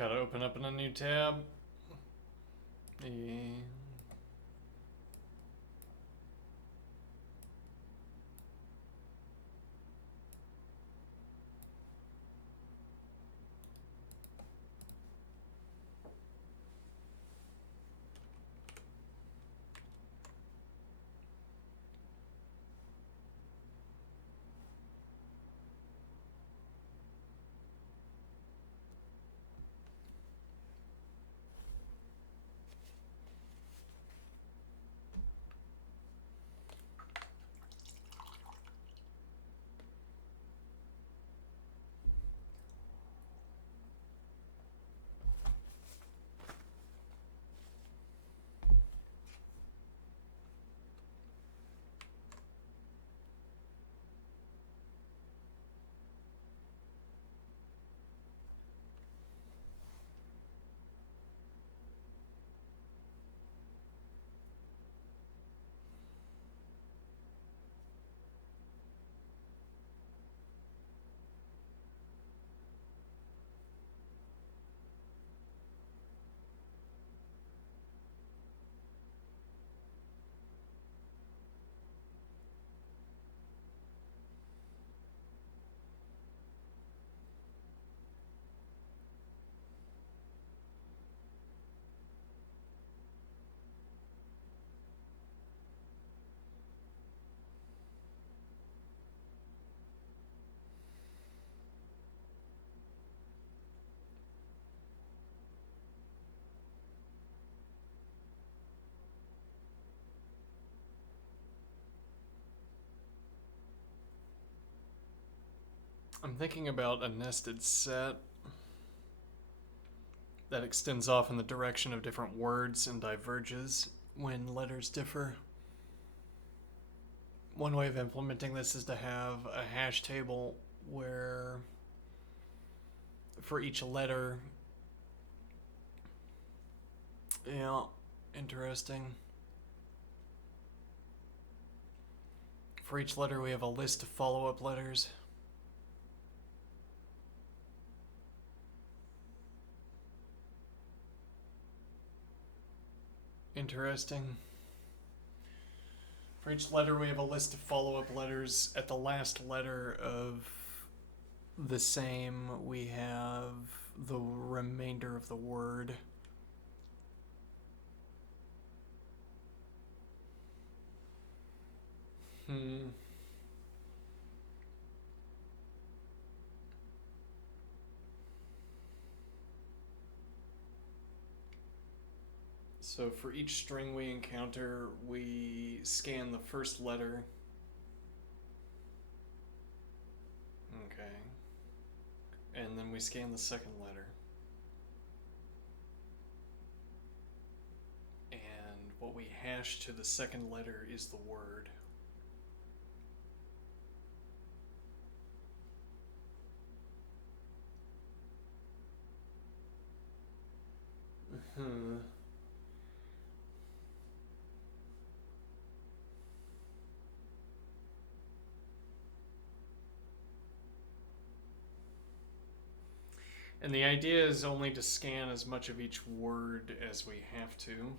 Gotta open up in a new tab. Yeah. I'm thinking about a nested set that extends off in the direction of different words and diverges when letters differ. One way of implementing this is to have a hash table where for each letter, yeah, interesting. For each letter, we have a list of follow-up letters. Interesting. For each letter, we have a list of follow-up letters. At the last letter of the same, we have the remainder of the word. So for each string we encounter, we scan the first letter. Okay. And then we scan the second letter. And what we hash to the second letter is the word. And the idea is only to scan as much of each word as we have to.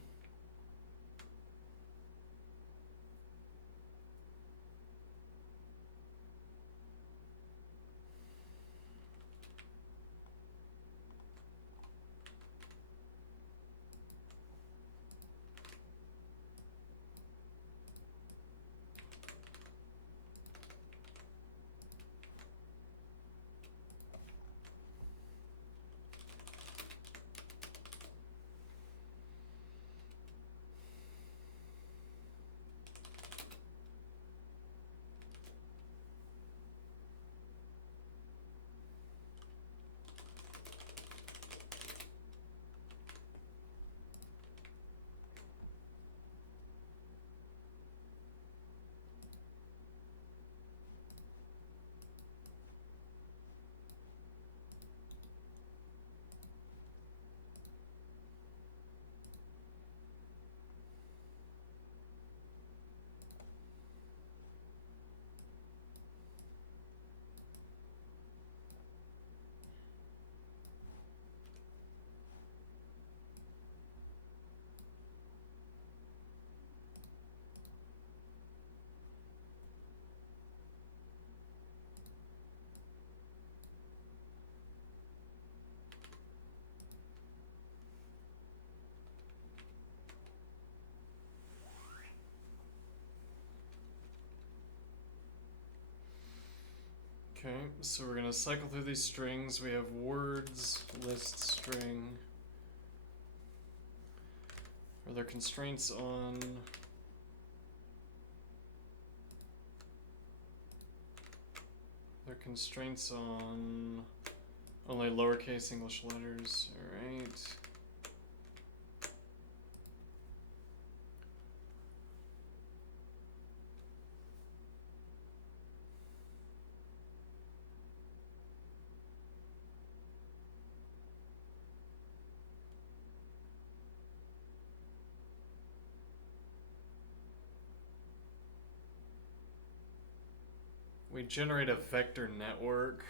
Okay, so we're gonna cycle through these strings. We have words, list, string. Are there constraints on... There are constraints on only lowercase English letters, alright. We generate a vector network.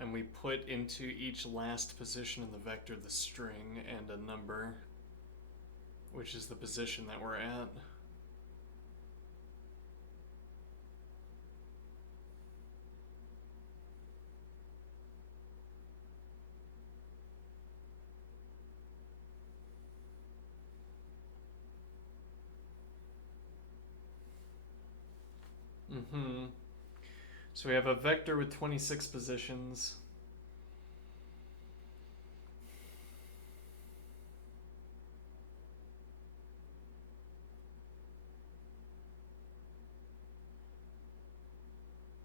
And we put into each last position in the vector the string and a number, which is the position that we're at. So we have a vector with 26 positions.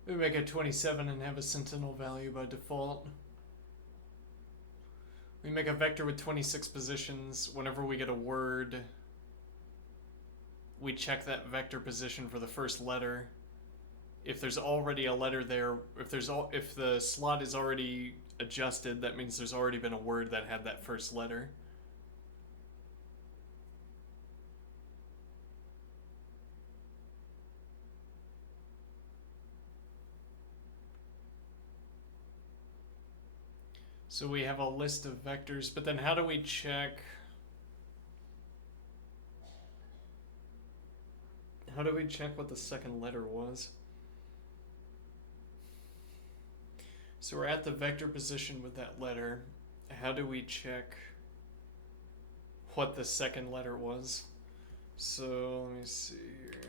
We make it 27 and have a sentinel value by default. We make a vector with 26 positions. Whenever we get a word, we check that vector position for the first letter. If there's already a letter there, if the slot is already adjusted, that means there's already been a word that had that first letter. So we have a list of vectors, but then how do we check? How do we check what the second letter was? So we're at the vector position with that letter. How do we check what the second letter was? So let me see here.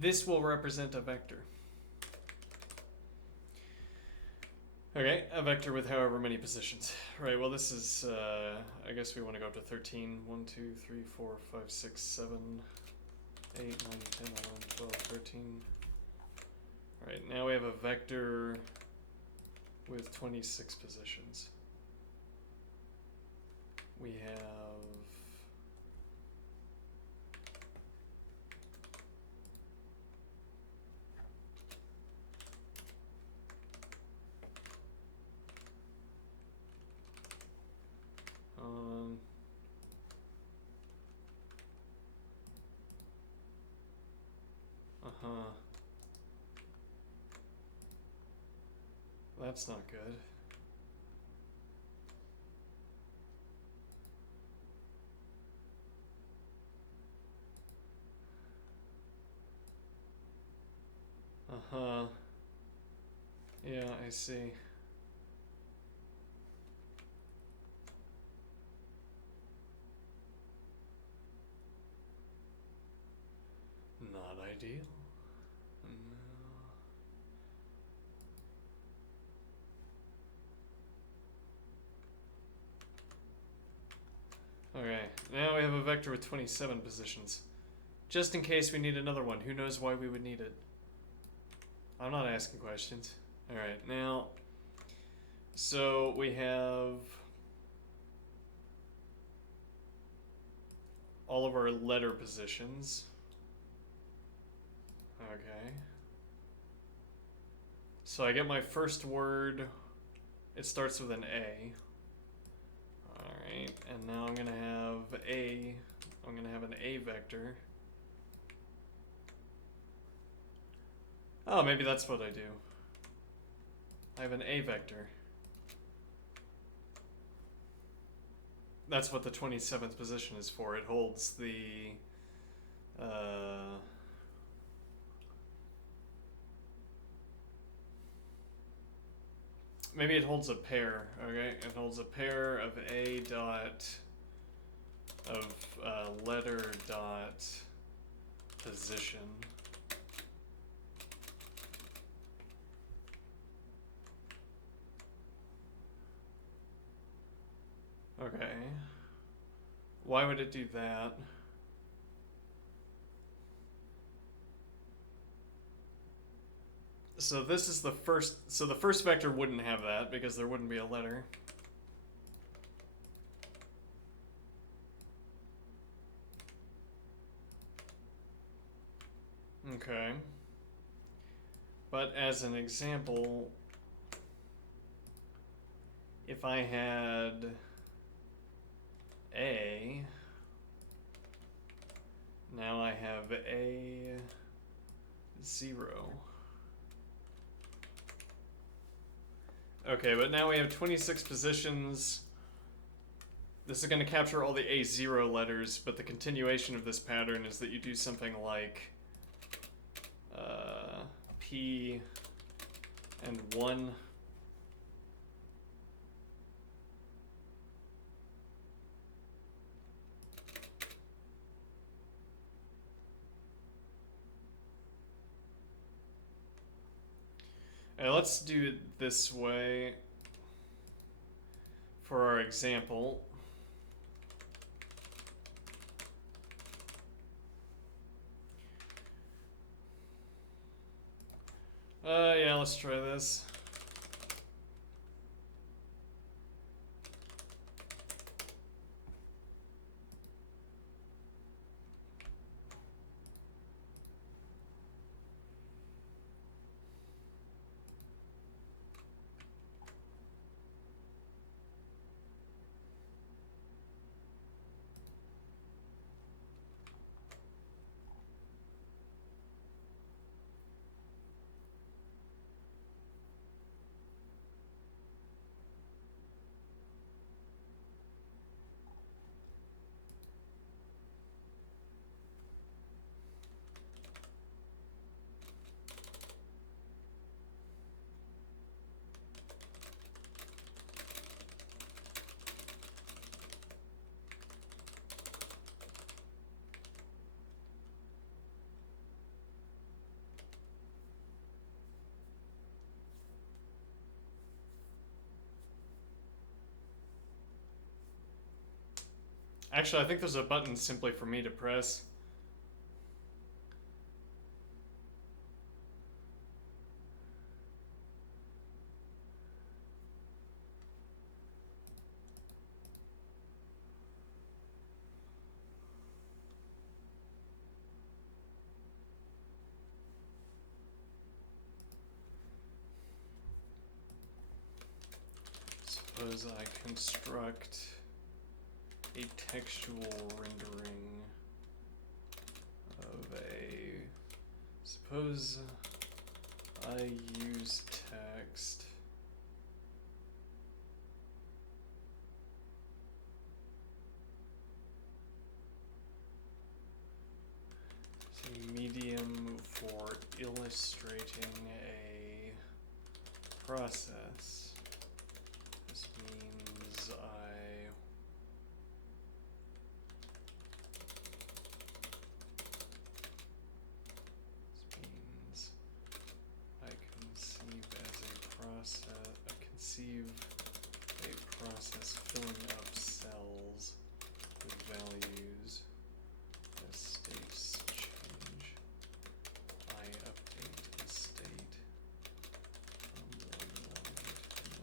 This will represent a vector. Okay, a vector with however many positions. Right, well this is, I guess we want to go up to 13. 1, 2, 3, 4, 5, 6, 7, 8, 9, 10, 11, 12, 13. Alright, now we have a vector with 26 positions. We have... That's not good. Yeah, I see. Not ideal. No. Okay, now we have a vector with 27 positions. Just in case we need another one. Who knows why we would need it? I'm not asking questions. Alright, now... So we have... all of our letter positions. Okay. So I get my first word. It starts with an A. Alright, and now I'm gonna have an A vector. Oh, maybe that's what I do. I have an A vector. That's what the 27th position is for. It holds the maybe it holds a pair. Okay, it holds a pair of a dot of letter dot position. Okay. Why would it do that? So this is the first, so the first vector wouldn't have that because there wouldn't be a letter. Okay. But as an example, if I had A, now I have A 0. Okay, but now we have 26 positions. This is going to capture all the A0 letters, but the continuation of this pattern is that you do something like P and 1. Let's do it this way for our example. Yeah, let's try this. Actually, I think there's a button simply for me to press. Suppose I construct a textual rendering of a, suppose I use text as a medium for illustrating a process. This means conceive a process filling up cells with values as states change. I update the state from 1 line to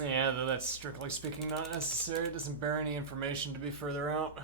Yeah, though that's strictly speaking not necessary. It doesn't bear any information to be further out.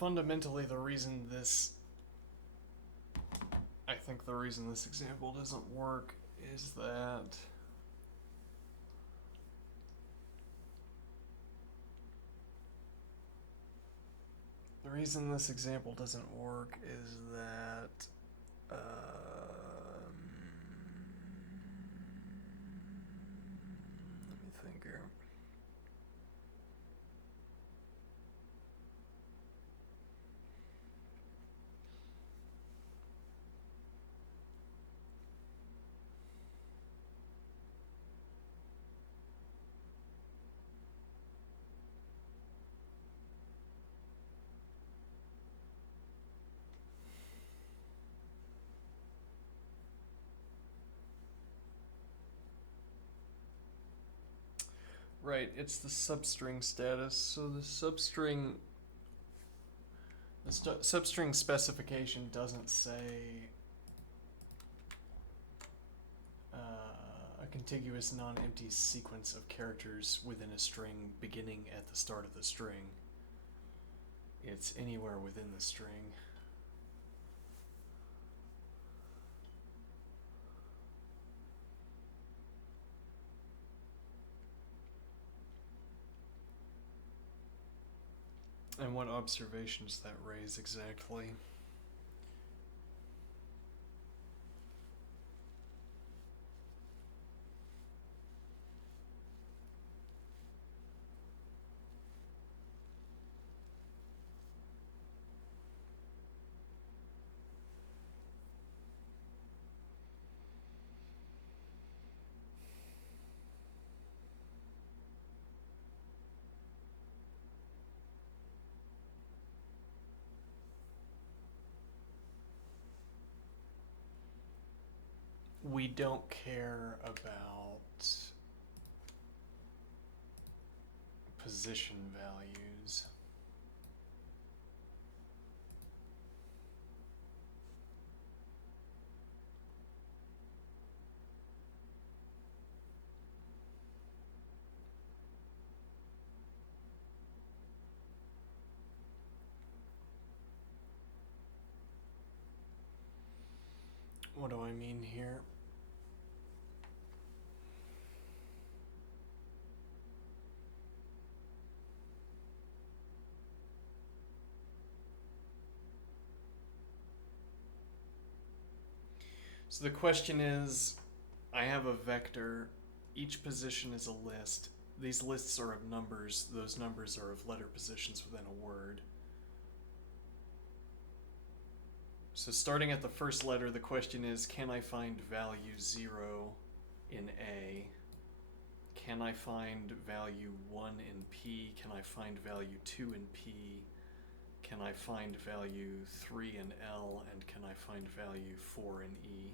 fundamentally the reason this, I think the reason this example doesn't work is that the reason this example doesn't work is that let me think here. Right, it's the substring status. So the substring specification doesn't say a contiguous non-empty sequence of characters within a string beginning at the start of the string. It's anywhere within the string. And what observations that raise exactly? We don't care about position values. What do I mean here? So the question is, I have a vector, each position is a list. These lists are of numbers, those numbers are of letter positions within a word. So starting at the first letter, the question is, can I find value 0 in A? Can I find value 1 in P? Can I find value 2 in P? Can I find value 3 in L? And can I find value 4 in E?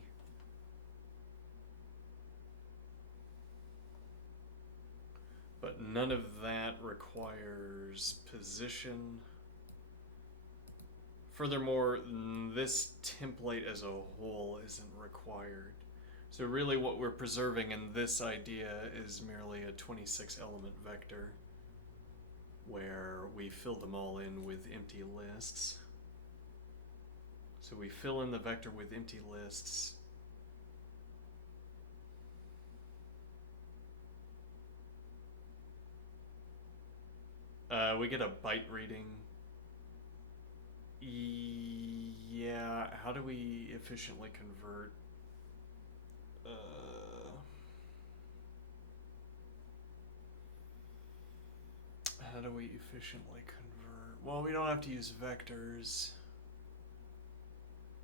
But none of that requires position. Furthermore, this template as a whole isn't required. So really what we're preserving in this idea is merely a 26 element vector where we fill them all in with empty lists. So we fill in the vector with empty lists. We get a byte reading. Yeah, how do we efficiently convert? How do we efficiently convert? Well, we don't have to use vectors.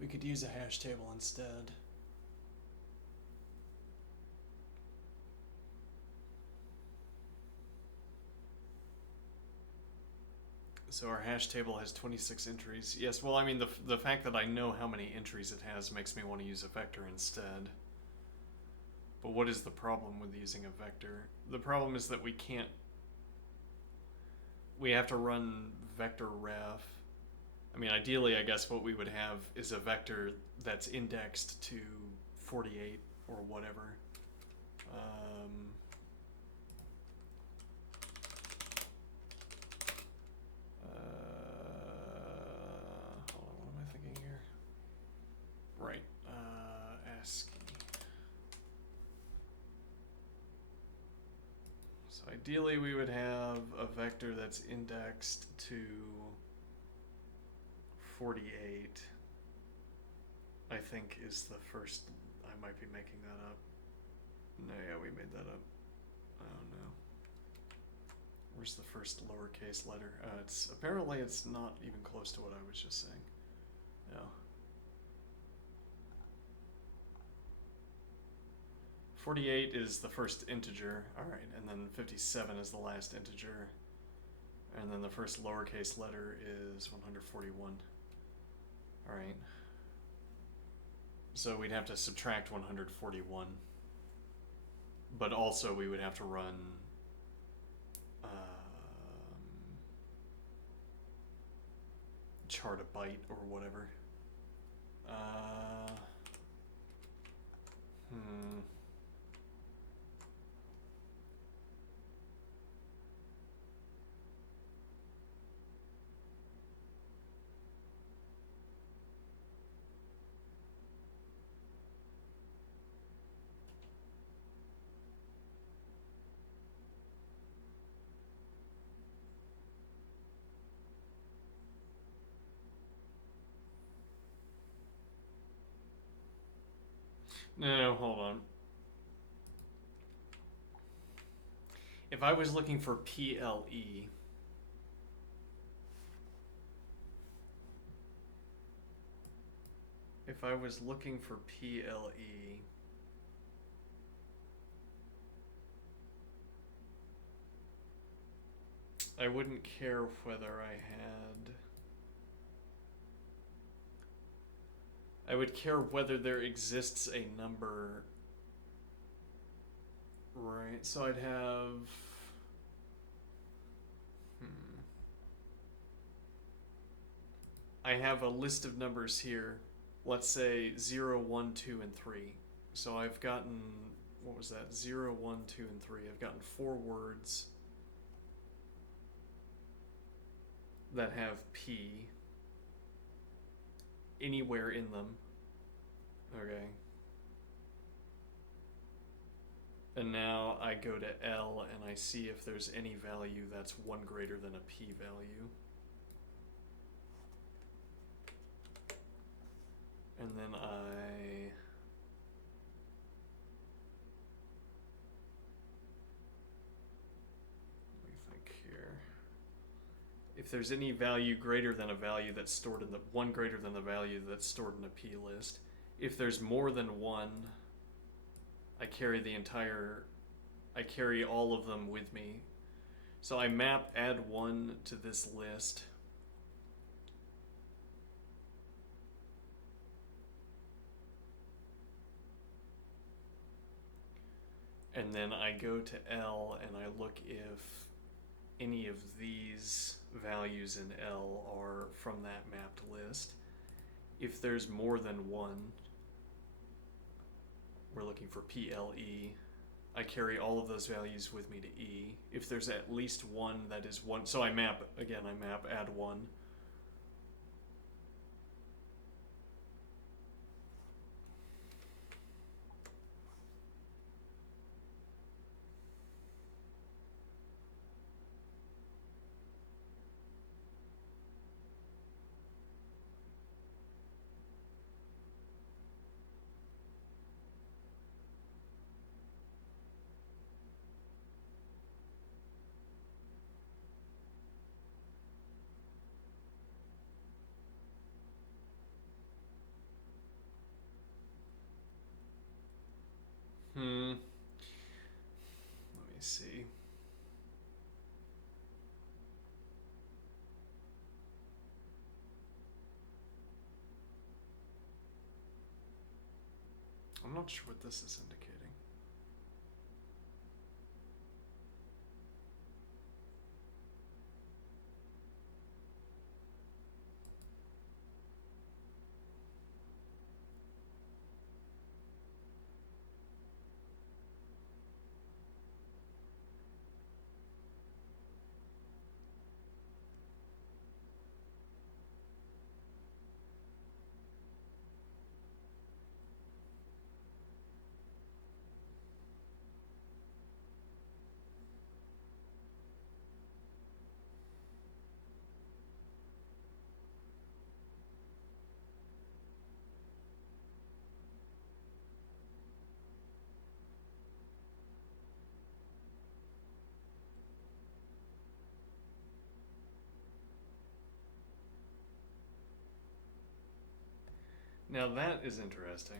We could use a hash table instead. So our hash table has 26 entries. Yes, well, I mean, the fact that I know how many entries it has makes me want to use a vector instead. But what is the problem with using a vector? The problem is that we can't... We have to run vector ref. I mean, ideally, I guess what we would have is a vector that's indexed to 48 or whatever. ideally we would have a vector that's indexed to 48. I think is the first. I might be making that up. No, yeah, we made that up. I don't know. Where's the first lowercase letter? It's apparently it's not even close to what I was just saying. Yeah. 48 is the first integer. All right, and then 57 is the last integer, and then the first lowercase letter is 141. All right. So we'd have to subtract 141, but also we would have to run chart a byte or whatever. No, hold on. If I was looking for PLE, if I was looking for PLE, I wouldn't care whether I would care whether there exists a number. Right, so I'd have I have a list of numbers here. Let's say 0, 1, 2, and 3. So I've gotten, what was that? 0, 1, 2, and 3. I've gotten 4 words that have P anywhere in them. Okay. And now I go to L and I see if there's any value that's 1 greater than a P value. And then let me think here. If there's any value greater than a value that's stored in the, 1 greater than the value that's stored in a P list. If there's more than 1, I carry all of them with me. So I map add 1 to this list. And then I go to L and I look if any of these values in L are from that mapped list. If there's more than 1, we're looking for PLE. I carry all of those values with me to E. If there's at least 1 that is 1, so I map add 1. Let me see. I'm not sure what this is indicating. Now that is interesting.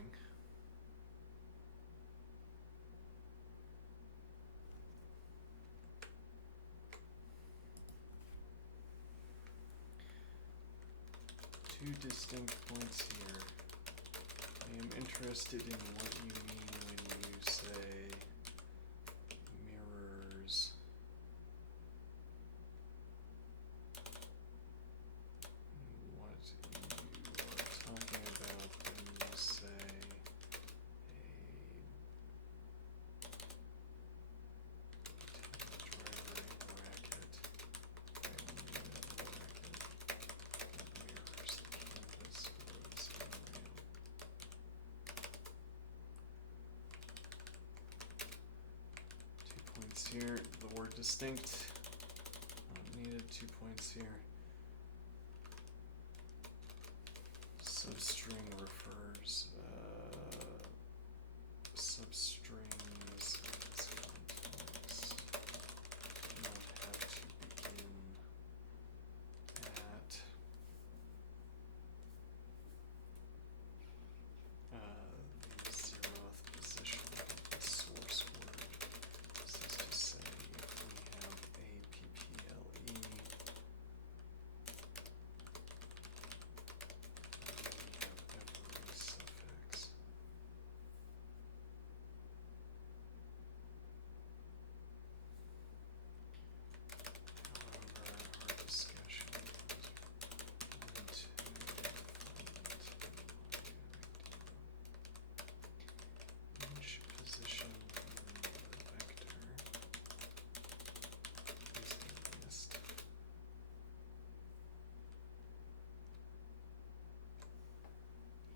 Two distinct points here. I am interested in what you mean when you say mirrors. What you are talking about when you say a driver in Racket. I only have Racket that mirrors the canvas roads in Rail. 2 points here. The word distinct. Not needed. 2 points here. Substring refers substrings in this context do not have to begin at the 0th position of the source word. This is to say, if we have a PPLE, we have every suffix. However, our discussion led to each position in the vector is a list.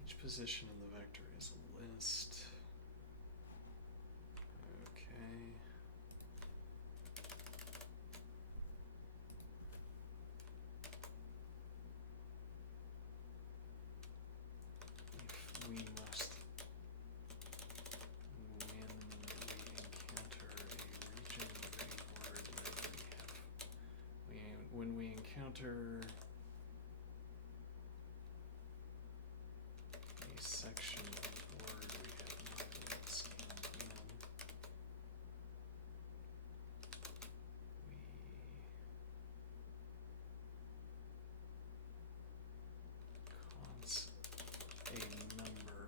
Each position in the vector is a list. Okay. If we must, when we encounter a region of a word that we have, when we encounter a section of word we have not yet scanned in, we const a number.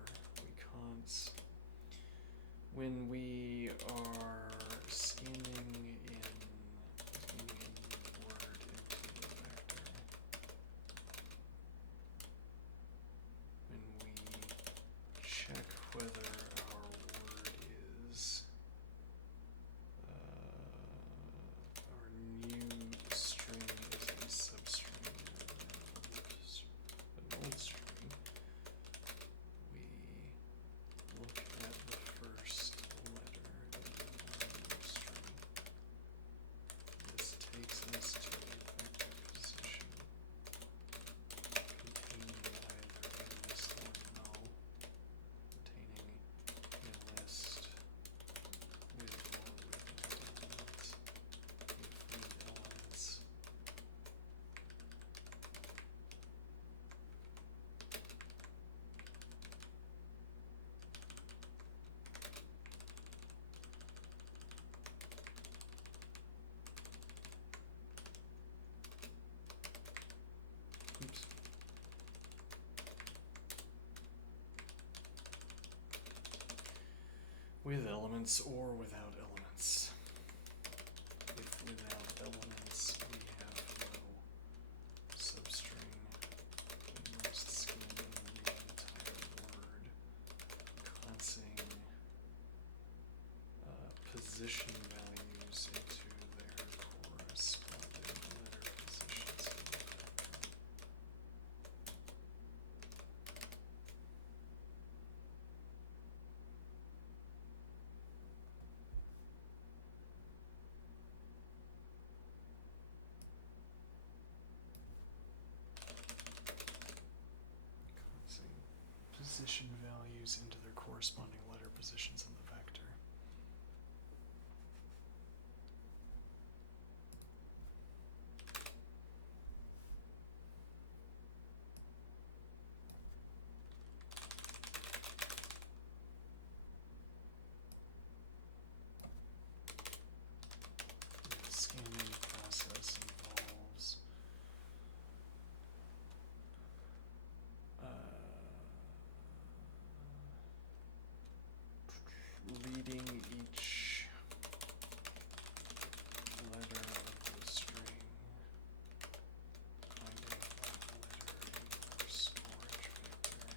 We const when we are scanning in word into the vector. When we check whether our word is our new string is a substring an old string, we look at the first letter in our new string. This takes us to a vector position containing either a list or null, containing a list with or without elements. If with elements, oops. With elements or without elements. If without elements we have no substring, we must scan in the entire word, consing position values into their corresponding letter positions in the vector. Consing position values into their corresponding letter positions in the vector. each letter of the string, find a letter in our storage vector,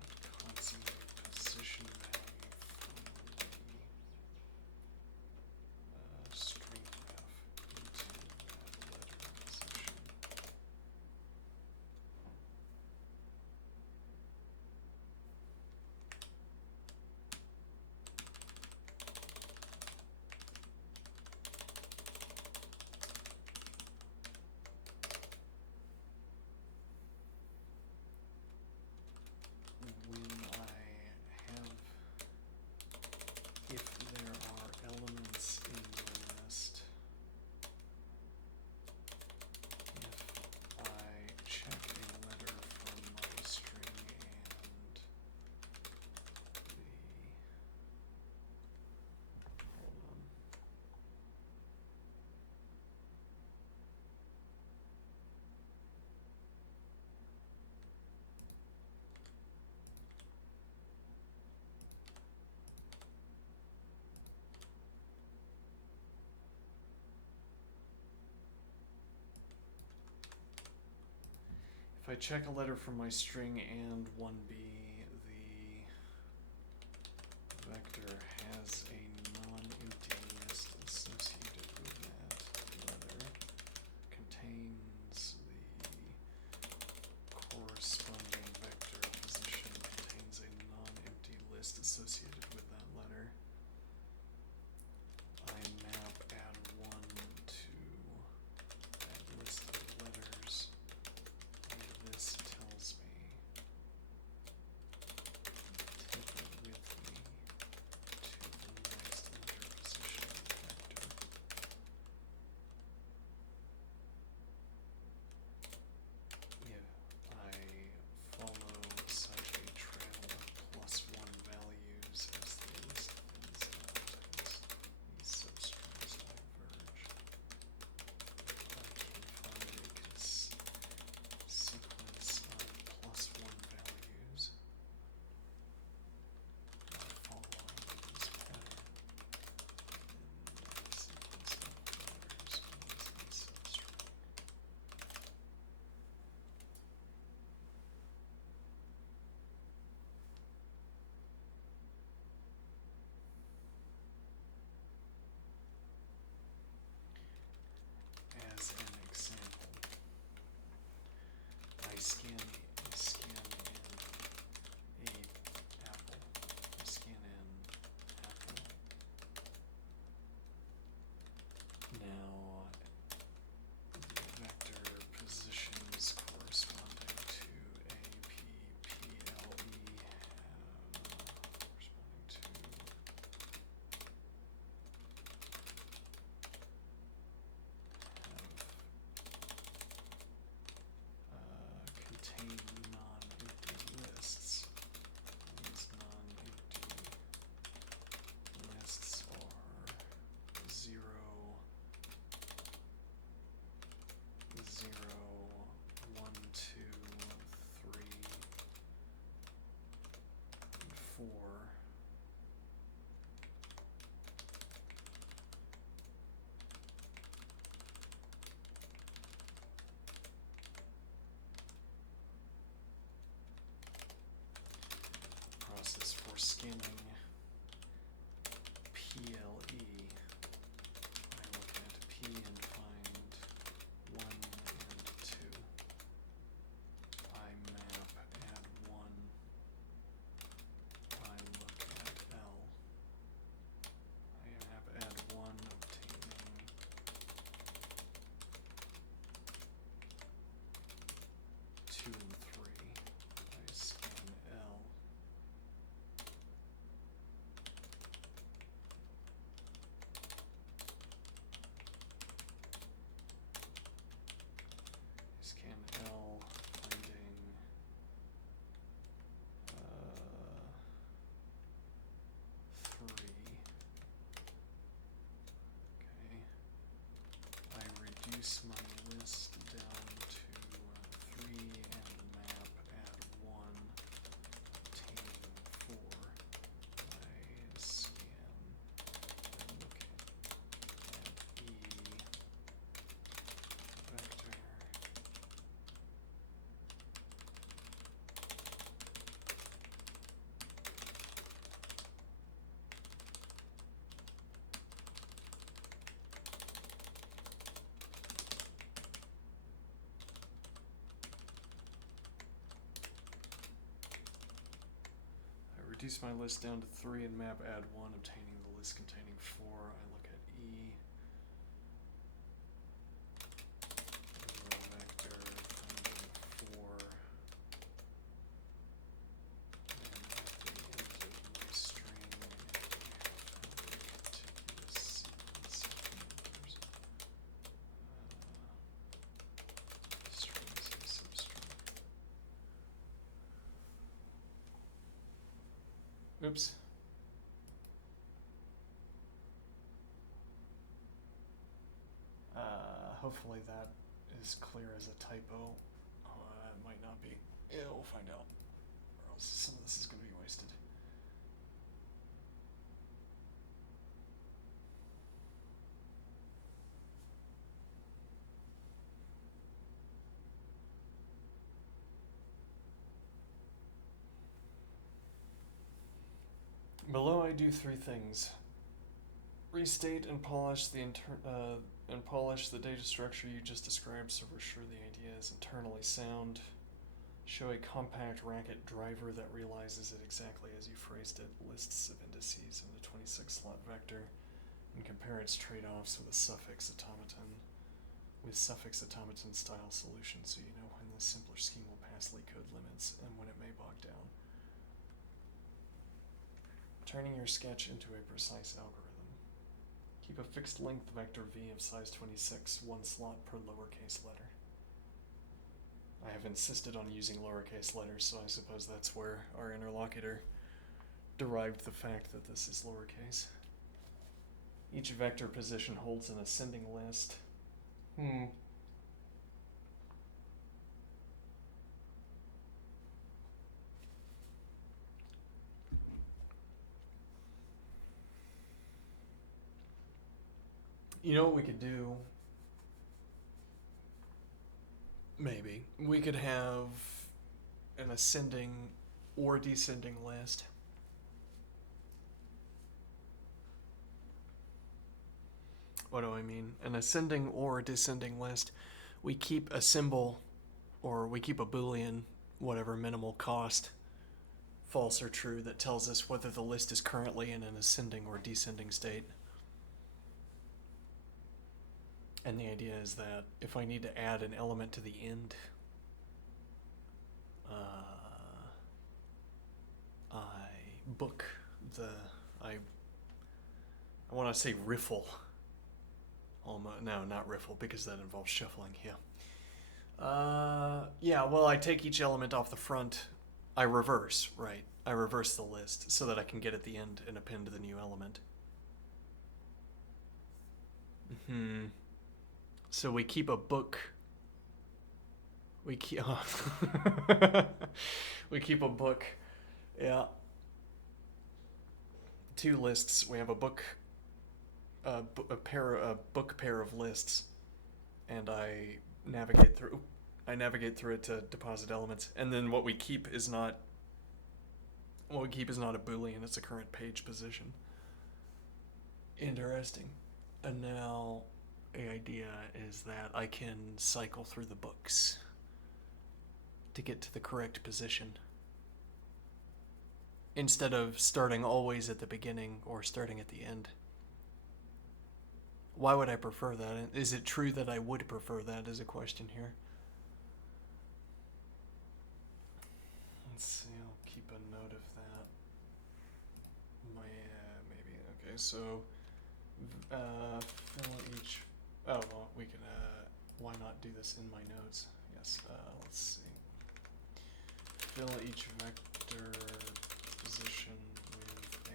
and constant position value from the string ref into that letter position. If there are elements in the list, if I check a letter from my string and hold on. If I check a letter from my string and 1b, the vector has a non-empty list associated with that letter, contains the corresponding vector position, contains a non-empty list associated with that letter. I map add 1 to that list of letters. This tells me, take it with me to the next letter position vector. If I follow such a trail of +1 values as the list ends up, as these substrings diverge, I can find a sequence of +1 values by following this pattern, and a sequence of letters is a substring. As an example, I scan in apple. I scan in apple. Now the vector positions corresponding to APPLE corresponding to contain non-empty lists. These non-empty lists are 0, 0, 1, 2, 3, and 4. Process for scanning PLE. I look at P and find 1 and 2. I map add 1. I look at L. I map add 1, obtaining 2 and 3. I scan L. Scan L, finding 3. Okay. I reduce my list down to 3 and map add 1, obtaining 4. I scan reduce my list down to 3 and map add 1, obtaining the list containing 4. I look at E. Vector finding 4. Oops. Hopefully that is clear as a typo. It might not be. Yeah, we'll find out. Or else some of this is going to be wasted. Below I do 3 things. Restate and polish the data structure you just described so we're sure the idea is internally sound. Show a compact Racket driver that realizes it exactly as you phrased it. Lists of indices in the 26-slot vector and compare its trade-offs with a suffix automaton style solution so you know when the simpler scheme will pass leetcode limits and when it may bog down. Turning your sketch into a precise algorithm. Keep a fixed length vector v of size 26, 1 slot per lowercase letter. I have insisted on using lowercase letters, so I suppose that's where our interlocutor derived the fact that this is lowercase. Each vector position holds an ascending list. You know what we could do? Maybe. We could have an ascending or descending list. What do I mean? An ascending or descending list. We keep a symbol, or we keep a Boolean, whatever minimal cost, false or true, that tells us whether the list is currently in an ascending or descending state. And the idea is that if I need to add an element to the end, I want to say riffle. No, not riffle, because that involves shuffling, yeah, well, I take each element off the front. I reverse, right? I reverse the list so that I can get at the end and append the new element. So we keep a book. We keep a book. Yeah. 2 lists. We have a book, a book pair of lists, and I navigate through it to deposit elements. And then what we keep is not a Boolean. It's a current page position. Interesting. And now the idea is that I can cycle through the books to get to the correct position instead of starting always at the beginning or starting at the end. Why would I prefer that? Is it true that I would prefer that, is a question here. Let's see, I'll keep a note of that. Maybe. Okay, so fill each. Oh, well, we can, why not do this in my notes? Yes, let's see. Fill each vector position with a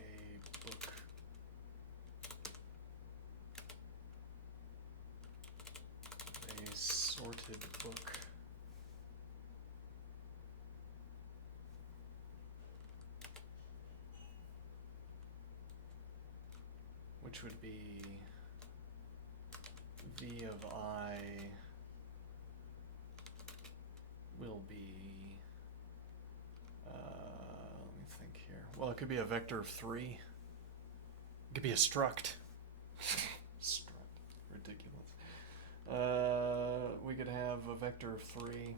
book. A sorted book. Which would be v of I will be, let me think here. Well, it could be a vector of 3. It could be a struct. Struct, ridiculous. We could have a vector of 3.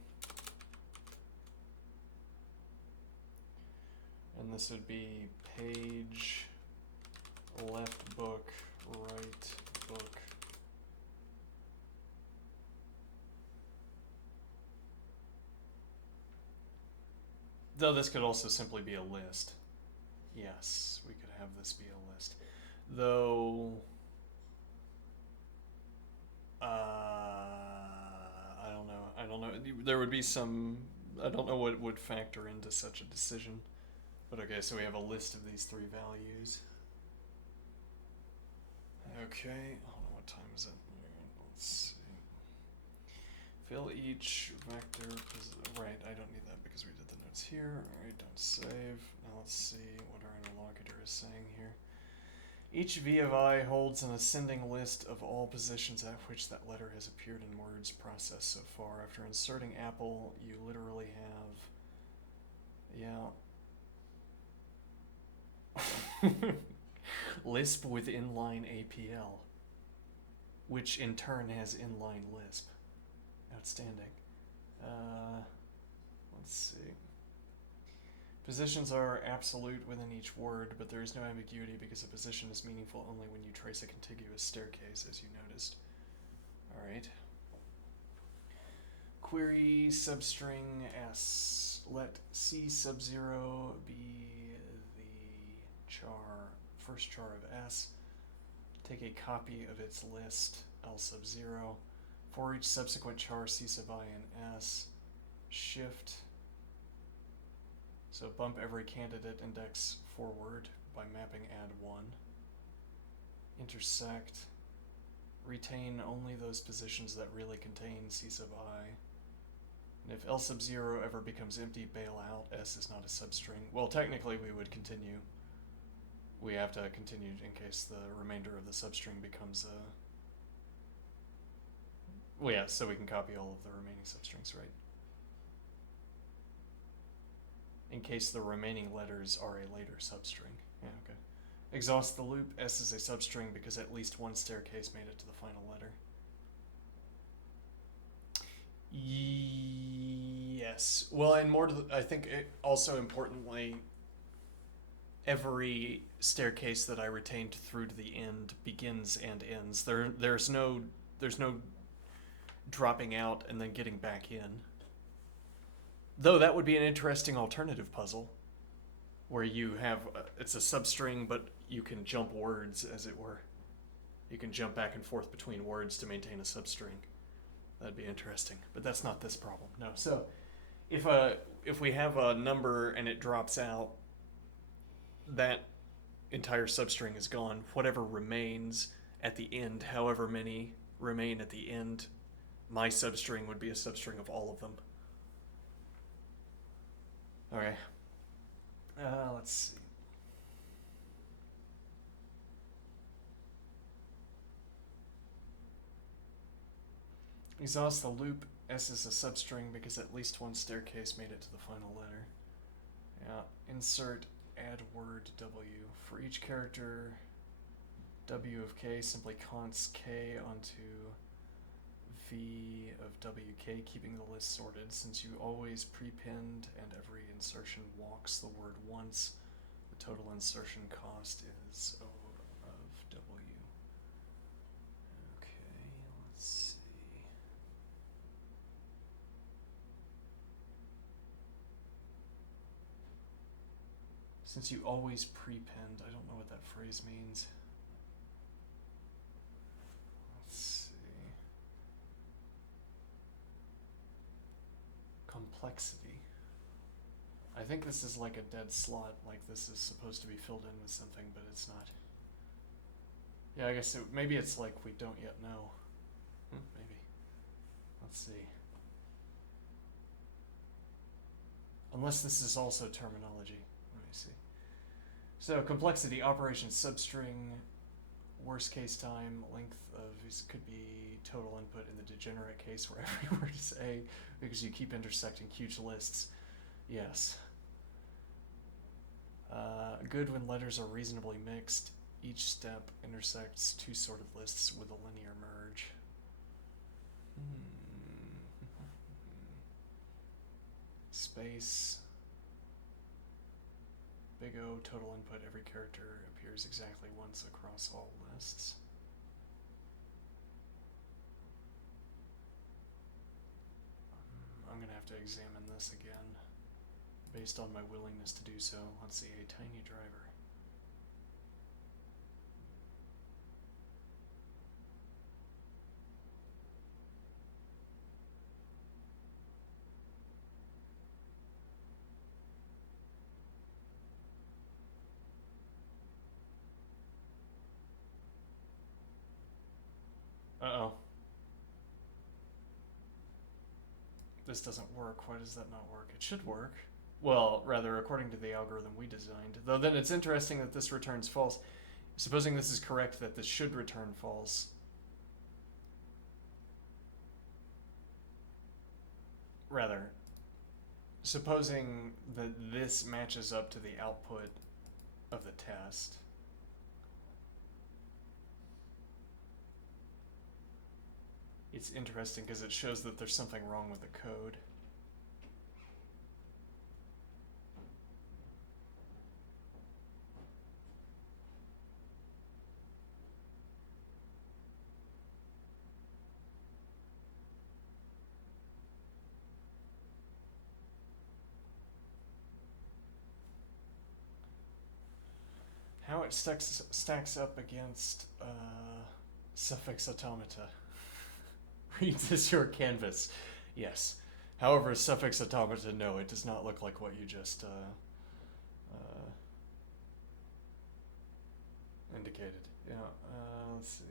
And this would be page, left book, right book. Though this could also simply be a list. Yes, we could have this be a list. Though, I don't know. I don't know. There would be some, I don't know what would factor into such a decision. But okay, so we have a list of these three values. Okay, hold on, what time is it? Let's see. Fill each vector, right, I don't need that because we did the notes here. Alright, don't save. Now let's see what our interlocutor is saying here. Each V of I holds an ascending list of all positions at which that letter has appeared in words processed so far. After inserting apple, you literally have, Lisp with inline APL, which in turn has inline Lisp. Outstanding. Let's see. Positions are absolute within each word, but there is no ambiguity because a position is meaningful only when you trace a contiguous staircase, as you noticed. Alright. Query substring S. Let C sub 0 be the char, first char of S. Take a copy of its list, L sub 0. For each subsequent char, C sub I and S. Shift. So bump every candidate index forward by mapping add 1. Intersect. Retain only those positions that really contain C sub I. And if L sub 0 ever becomes empty, bail out. S is not a substring. Well, technically we would continue. We have to continue in case the remainder of the substring becomes a... Well, yeah, so we can copy all of the remaining substrings, right? In case the remaining letters are a later substring. Yeah, okay. Exhaust the loop. S is a substring because at least one staircase made it to the final letter. Yes. Well, and more to the, I think it also importantly, every staircase that I retained through to the end begins and ends. There's no dropping out and then getting back in. Though that would be an interesting alternative puzzle, where you have, it's a substring, but you can jump words, as it were. You can jump back and forth between words to maintain a substring. That'd be interesting, but that's not this problem. No, so if we have a number and it drops out, that entire substring is gone. Whatever remains at the end, however many remain at the end, my substring would be a substring of all of them. Okay. Let's see. Exhaust the loop. S is a substring because at least one staircase made it to the final letter. Yeah. Insert add word W. For each character W of K, simply const K onto V of WK, keeping the list sorted. Since you always prepend and every insertion walks the word once, the total insertion cost is O of W. Okay, let's see. Since you always prepend, I don't know what that phrase means. Complexity. I think this is like a dead slot, like this is supposed to be filled in with something, but it's not. Yeah, I guess maybe it's like we don't yet know. Maybe. Let's see. Unless this is also terminology. Let me see. So complexity, operation, substring, worst case time, length of could be total input in the degenerate case where every word is A because you keep intersecting huge lists. Yes. Good when letters are reasonably mixed. Each step intersects two sorted lists with a linear merge. Space. Big O, total input, every character appears exactly once across all lists. I'm gonna have to examine this again, based on my willingness to do so. Let's see, a tiny driver. Uh-oh. This doesn't work. Why does that not work? It should work. Well, rather, according to the algorithm we designed. Though then it's interesting that this returns false. Supposing this is correct, that this should return false. Rather, supposing that this matches up to the output of the test. It's interesting because it shows that there's something wrong with the code. How it stacks up against suffix automata. Reads as your canvas. Yes. However, suffix automata, no, it does not look like what you just indicated. Yeah, let's see.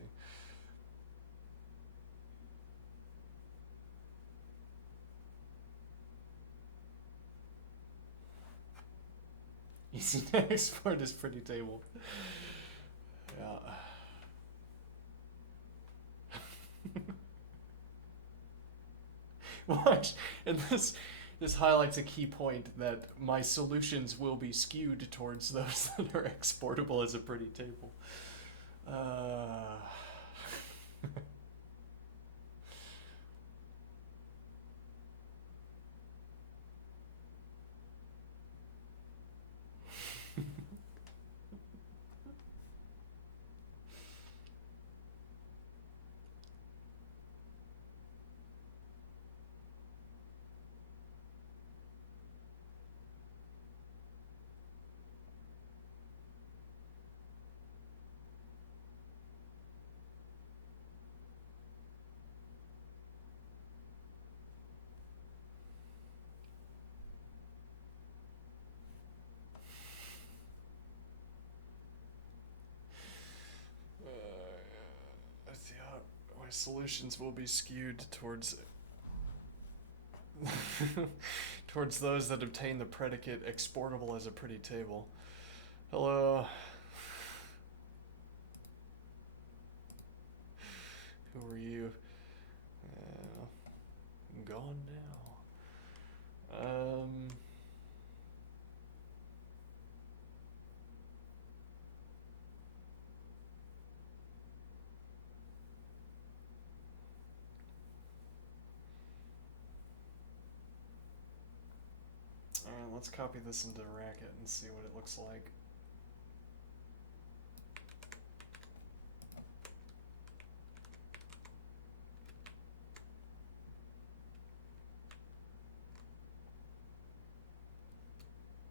Easy to export is pretty table. Yeah. Watch, and this highlights a key point that my solutions will be skewed towards those that are exportable as a pretty table. My solutions will be skewed towards towards those that obtain the predicate exportable as a pretty table. Hello. Who are you? Gone now. Alright, let's copy this into Racket and see what it looks like.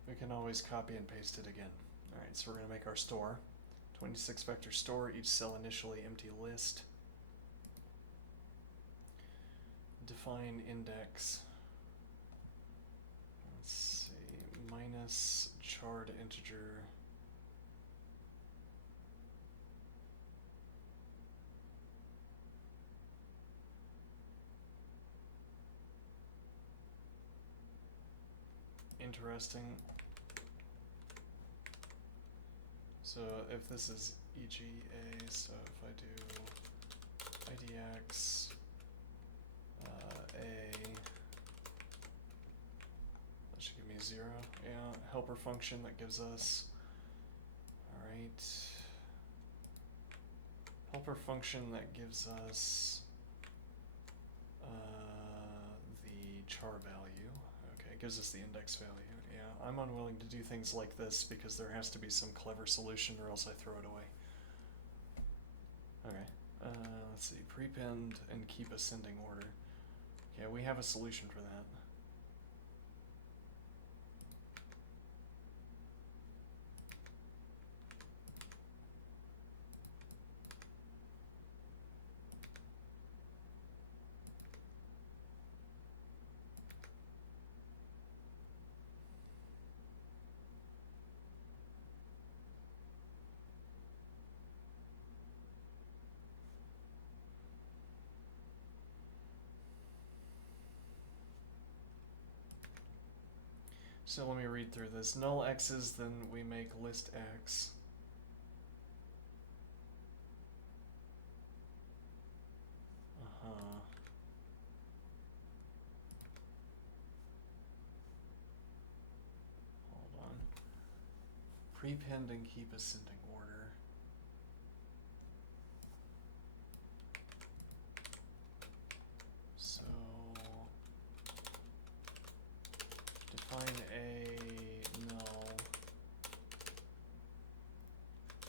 We can always copy and paste it again. Alright, so we're going to make our store. 26 vector store, each cell initially empty list. Define index. Let's see, minus chard integer. Interesting. So if this is EGA, so if I do IDX A, that should give me 0. Yeah, helper function that gives us, alright, helper function that gives us the char value. Okay, it gives us the index value. Yeah, I'm unwilling to do things like this because there has to be some clever solution or else I throw it away. Okay, let's see, prepend and keep ascending order. Okay, we have a solution for that. So let me read through this. Null x's, then we make list x. Uh-huh. Hold on. Prepend and keep ascending order. So define A null.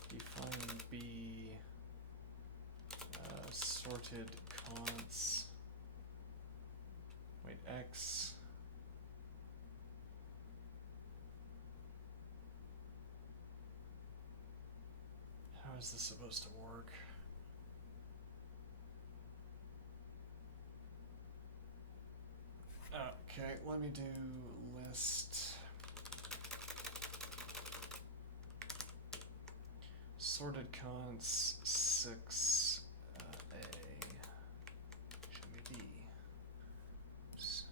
Define B sorted const. Wait, x. How is this supposed to work? Okay, let me do list sorted const 6 A. Show me B. Oops.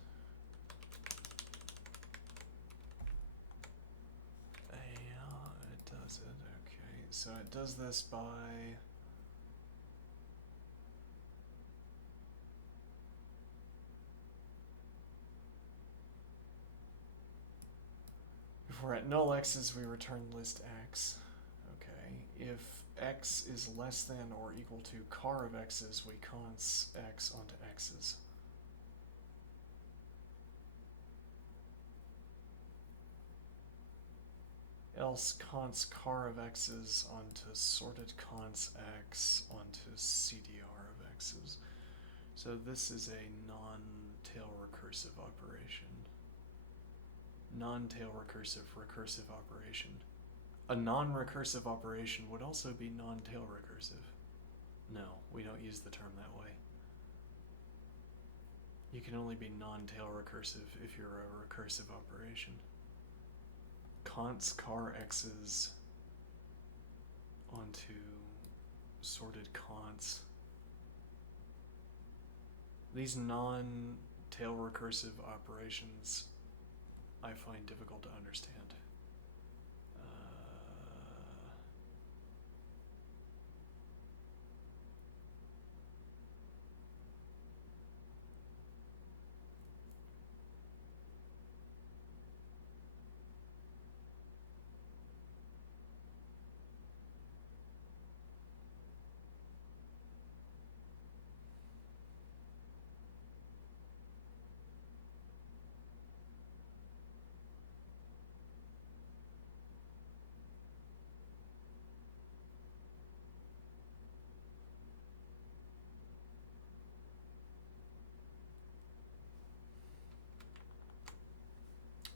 It does it. Okay, so it does this by if we're at null x's, we return list x. Okay, if x is less than or equal to car of x's, we const x onto x's. Else const car of x's onto sorted const x onto CDR of x's. So this is a non-tail recursive operation. Non-tail recursive operation. A non-recursive operation would also be non-tail recursive. No, we don't use the term that way. You can only be non-tail recursive if you're a recursive operation. Const car x's onto sorted const. These non-tail recursive operations I find difficult to understand.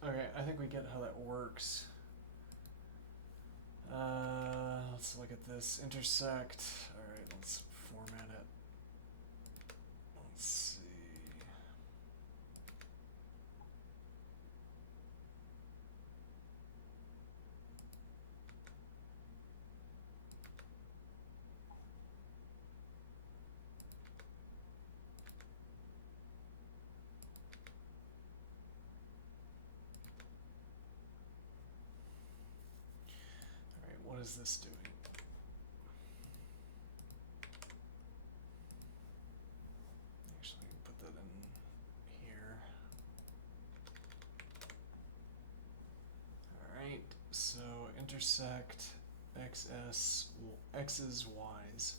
Okay, I think we get how that works. Let's look at this. Intersect. Alright, let's format it. Let's see. Alright, what is this doing? Actually, put that in here. Alright, so intersect x's, x's, y's.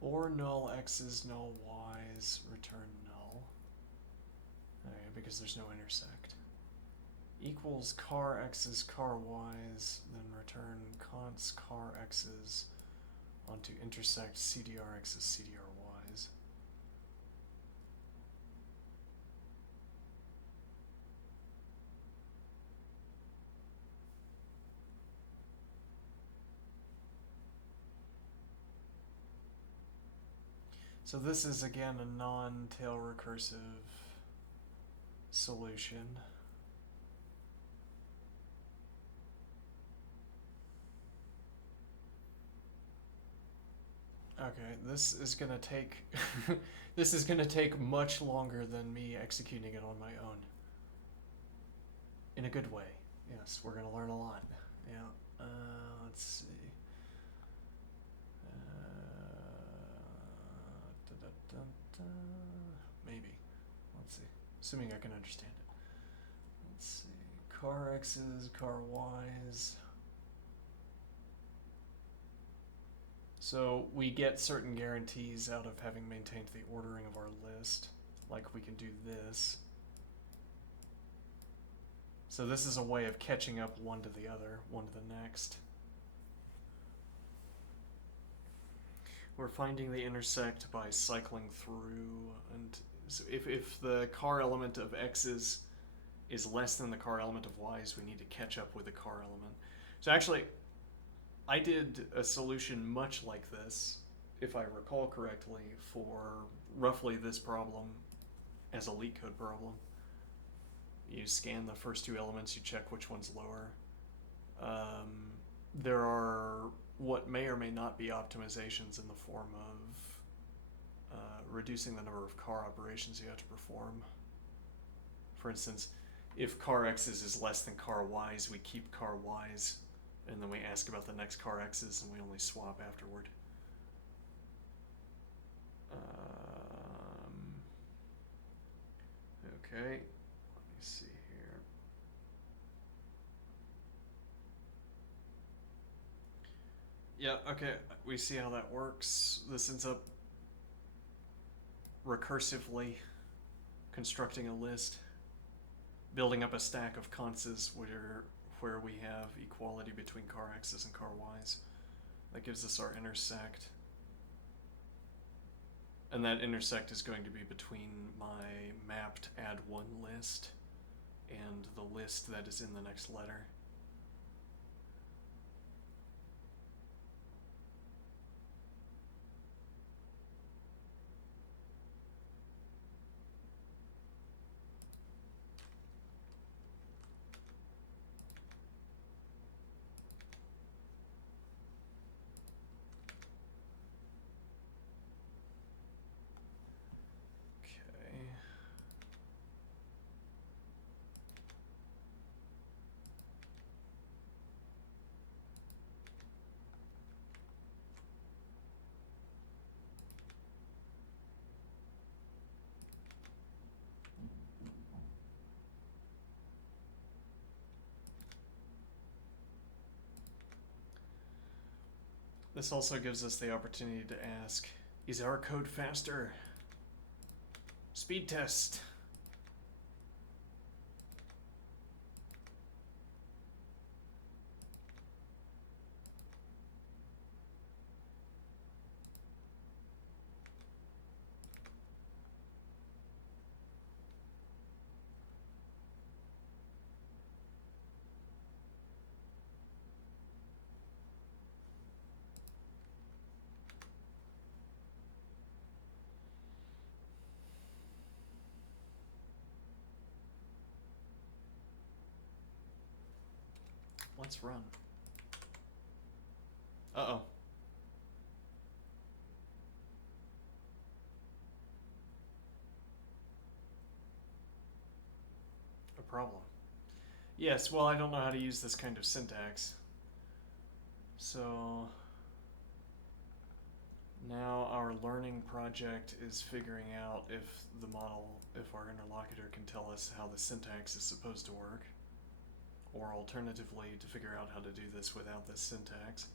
Or null x's, null y's, return null. Okay, because there's no intersect. equals car x's car y's, then return const car x's onto intersect cdr x's cdr y's. So this is again a non-tail recursive solution. Okay, this is gonna take this is gonna take much longer than me executing it on my own. In a good way. Yes, we're gonna learn a lot. Yeah. Let's see. Maybe. Let's see. Assuming I can understand it. Let's see. Car x's, car y's. So we get certain guarantees out of having maintained the ordering of our list. Like we can do this. So this is a way of catching up one to the other, one to the next. We're finding the intersect by cycling through, and so if the car element of x's is less than the car element of y's, we need to catch up with the car element. So actually, I did a solution much like this, if I recall correctly, for roughly this problem as a leetcode problem. You scan the first two elements, you check which one's lower. There are what may or may not be optimizations in the form of reducing the number of car operations you have to perform. For instance, if car x's is less than car y's, we keep car y's, and then we ask about the next car x's, and we only swap afterward. Okay, let me see here. Yeah, okay, we see how that works. This ends up recursively constructing a list, building up a stack of consts where we have equality between car x's and car y's. That gives us our intersect. And that intersect is going to be between my mapped add one list and the list that is in the next letter. This also gives us the opportunity to ask, is our code faster? Speed test. Let's run. Uh-oh. A problem. Yes, well, I don't know how to use this kind of syntax. So now our learning project is figuring out if our interlocutor can tell us how the syntax is supposed to work, or alternatively to figure out how to do this without this syntax.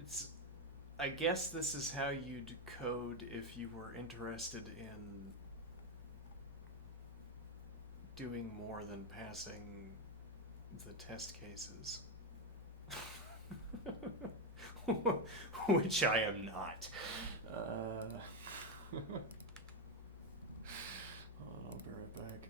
It's. I guess this is how you'd code if you were interested in doing more than passing the test cases. Which I am not. Hold on, I'll be right back.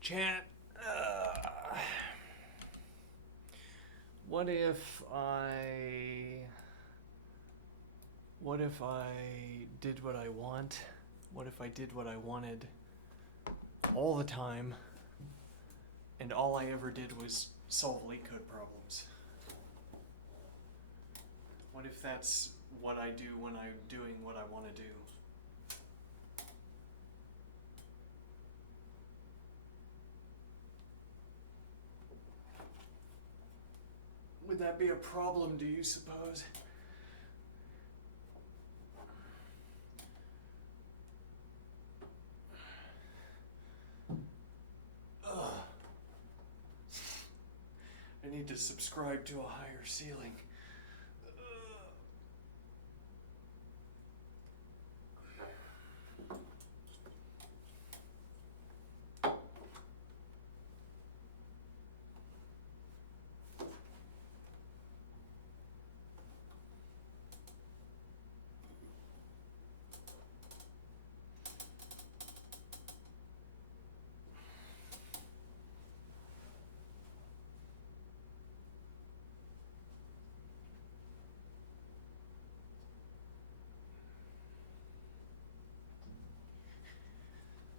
Chat. What if I did what I want? What if I did what I wanted all the time, and all I ever did was solve leetcode problems? What if that's what I do when I'm doing what I want to do? Would that be a problem, do you suppose? Ugh. need to subscribe to a higher ceiling.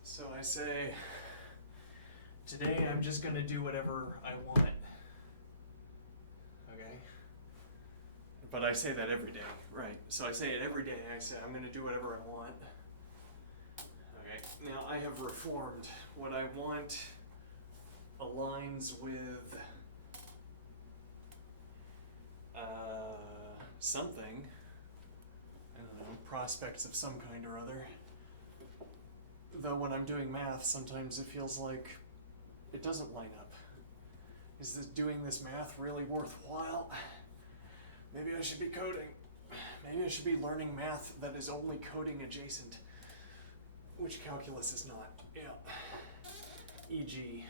So I say, today I'm just gonna do whatever I want. Okay? But I say that every day, right? So I say it every day. I say I'm gonna do whatever I want. Okay, now I have reformed. What I want aligns with something. I don't know, prospects of some kind or other. Though when I'm doing math, sometimes it feels like it doesn't line up. Is doing this math really worthwhile? Maybe I should be coding. Maybe I should be learning math that is only coding adjacent, which calculus is not. Yeah. E.g.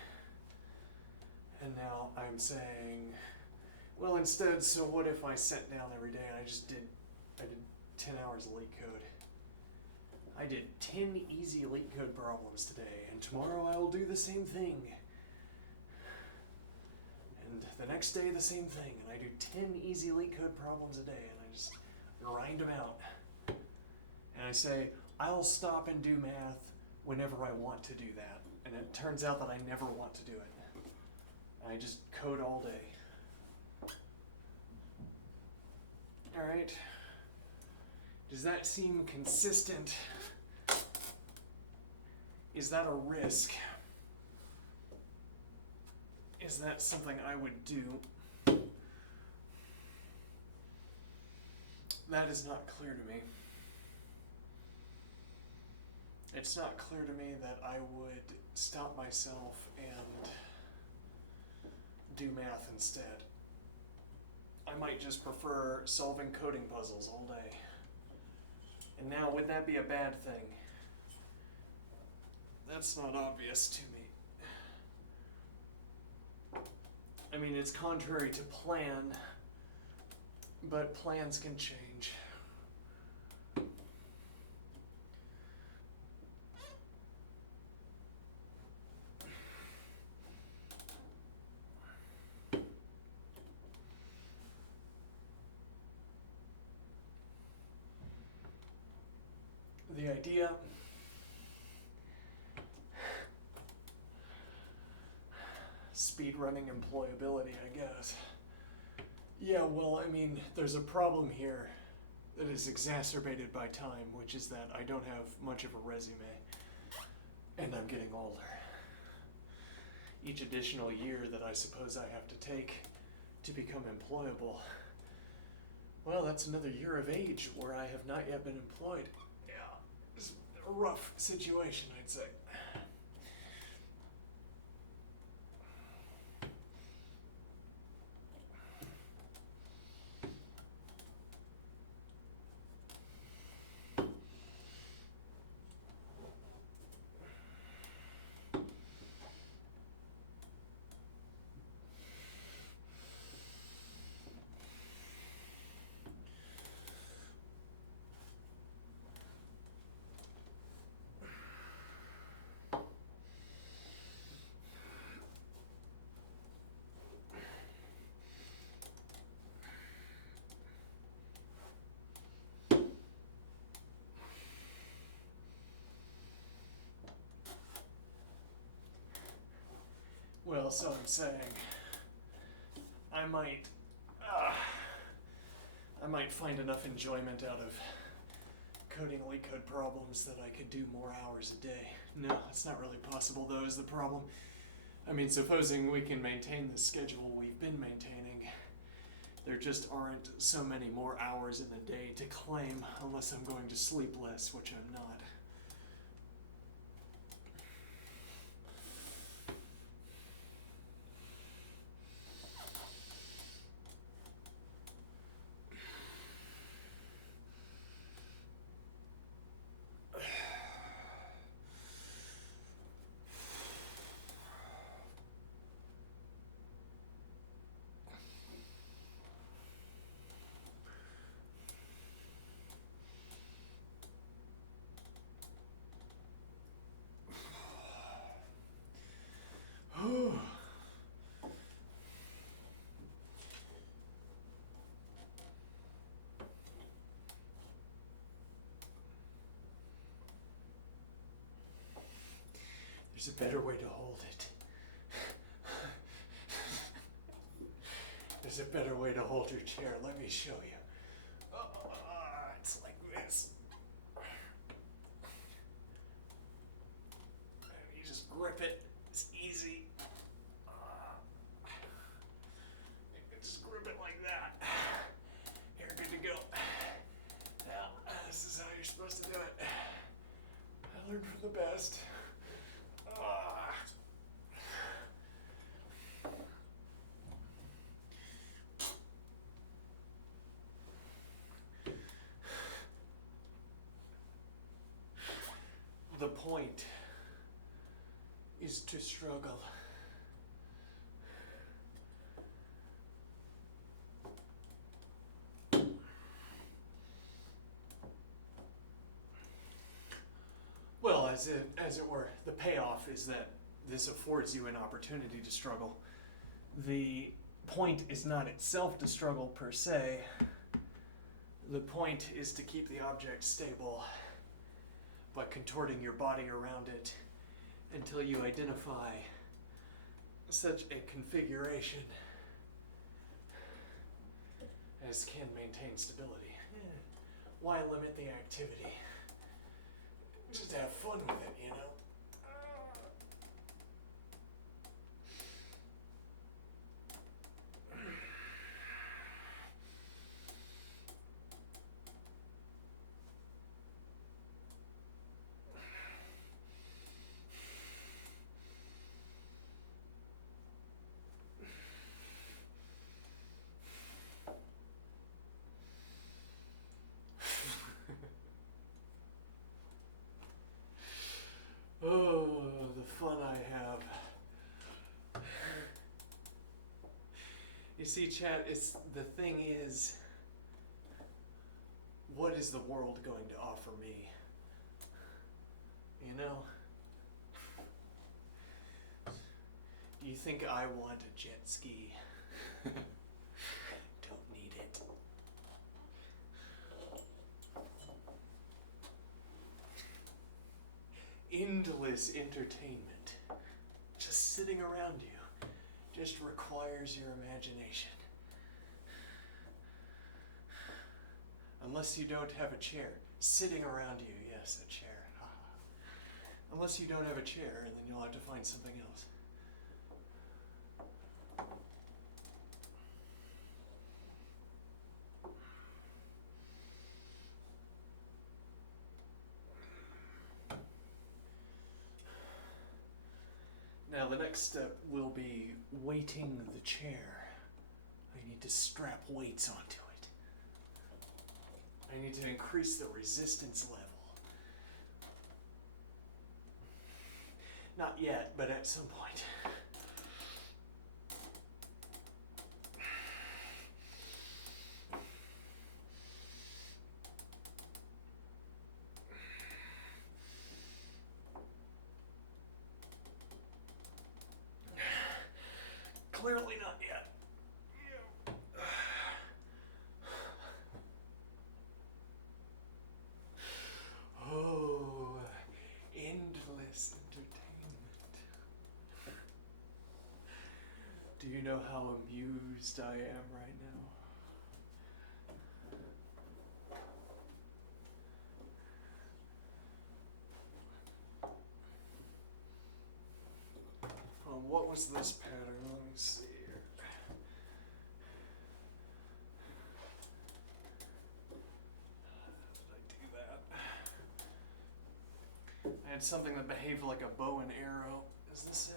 And now I'm saying, well, instead, so what if I sat down every day and I did 10 hours of LeetCode. I did 10 easy LeetCode problems today, and tomorrow I will do the same thing. And the next day the same thing, and I do 10 easy LeetCode problems a day, and I just grind them out. And I say, I'll stop and do math whenever I want to do that. And it turns out that I never want to do it. I just code all day. All right. Does that seem consistent? Is that a risk? Is that something I would do? That is not clear to me. It's not clear to me that I would stop myself and do math instead. I might just prefer solving coding puzzles all day. And now, would that be a bad thing? That's not obvious to me. I mean, it's contrary to plan, but plans can change. The idea speedrunning employability, I guess. Yeah, well, I mean, there's a problem here that is exacerbated by time, which is that I don't have much of a resume, and I'm getting older. Each additional year that I suppose I have to take to become employable, well, that's another year of age where I have not yet been employed. Yeah, it's a rough situation, I'd say. Well, so I'm saying, I might find enough enjoyment out of coding LeetCode problems that I could do more hours a day. No, it's not really possible, though, is the problem. I mean, supposing we can maintain the schedule we've been maintaining, there just aren't so many more hours in the day to claim unless I'm going to sleep less, which I'm not. There's a better way to hold it. There's a better way to hold your chair. Let me show you. It's like this. And you just grip it. It's easy. You just grip it like that. You're good to go. Now, this is how you're supposed to do it. I learned from the best. The point is to struggle. Well, as it were, the payoff is that this affords you an opportunity to struggle. The point is not itself to struggle per se. The point is to keep the object stable by contorting your body around it until you identify such a configuration as can maintain stability. Why limit the activity? Just have fun with it, you know? Oh, the fun I have. You see, chat, the thing is, what is the world going to offer me? You know? Do you think I want a jet ski? Don't need it. Endless entertainment, just sitting around you, just requires your imagination. Unless you don't have a chair. Sitting around you, yes, a chair. Unless you don't have a chair, and then you'll have to find something else. Now the next step will be weighting the chair. I need to strap weights onto it. I need to increase the resistance level. Not yet, but at some point. Clearly not yet. Oh, endless entertainment. Do you know how amused I am right now? What was this pattern? Let me see here. Did I do that? I had something that behaved like a bow and arrow. Is this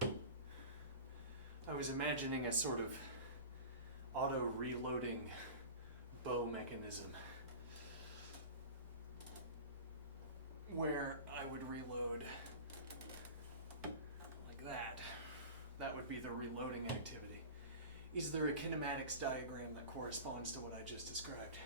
it? I was imagining a sort of auto-reloading bow mechanism where I would reload like that. That would be the reloading activity. Is there a kinematics diagram that corresponds to what I just described?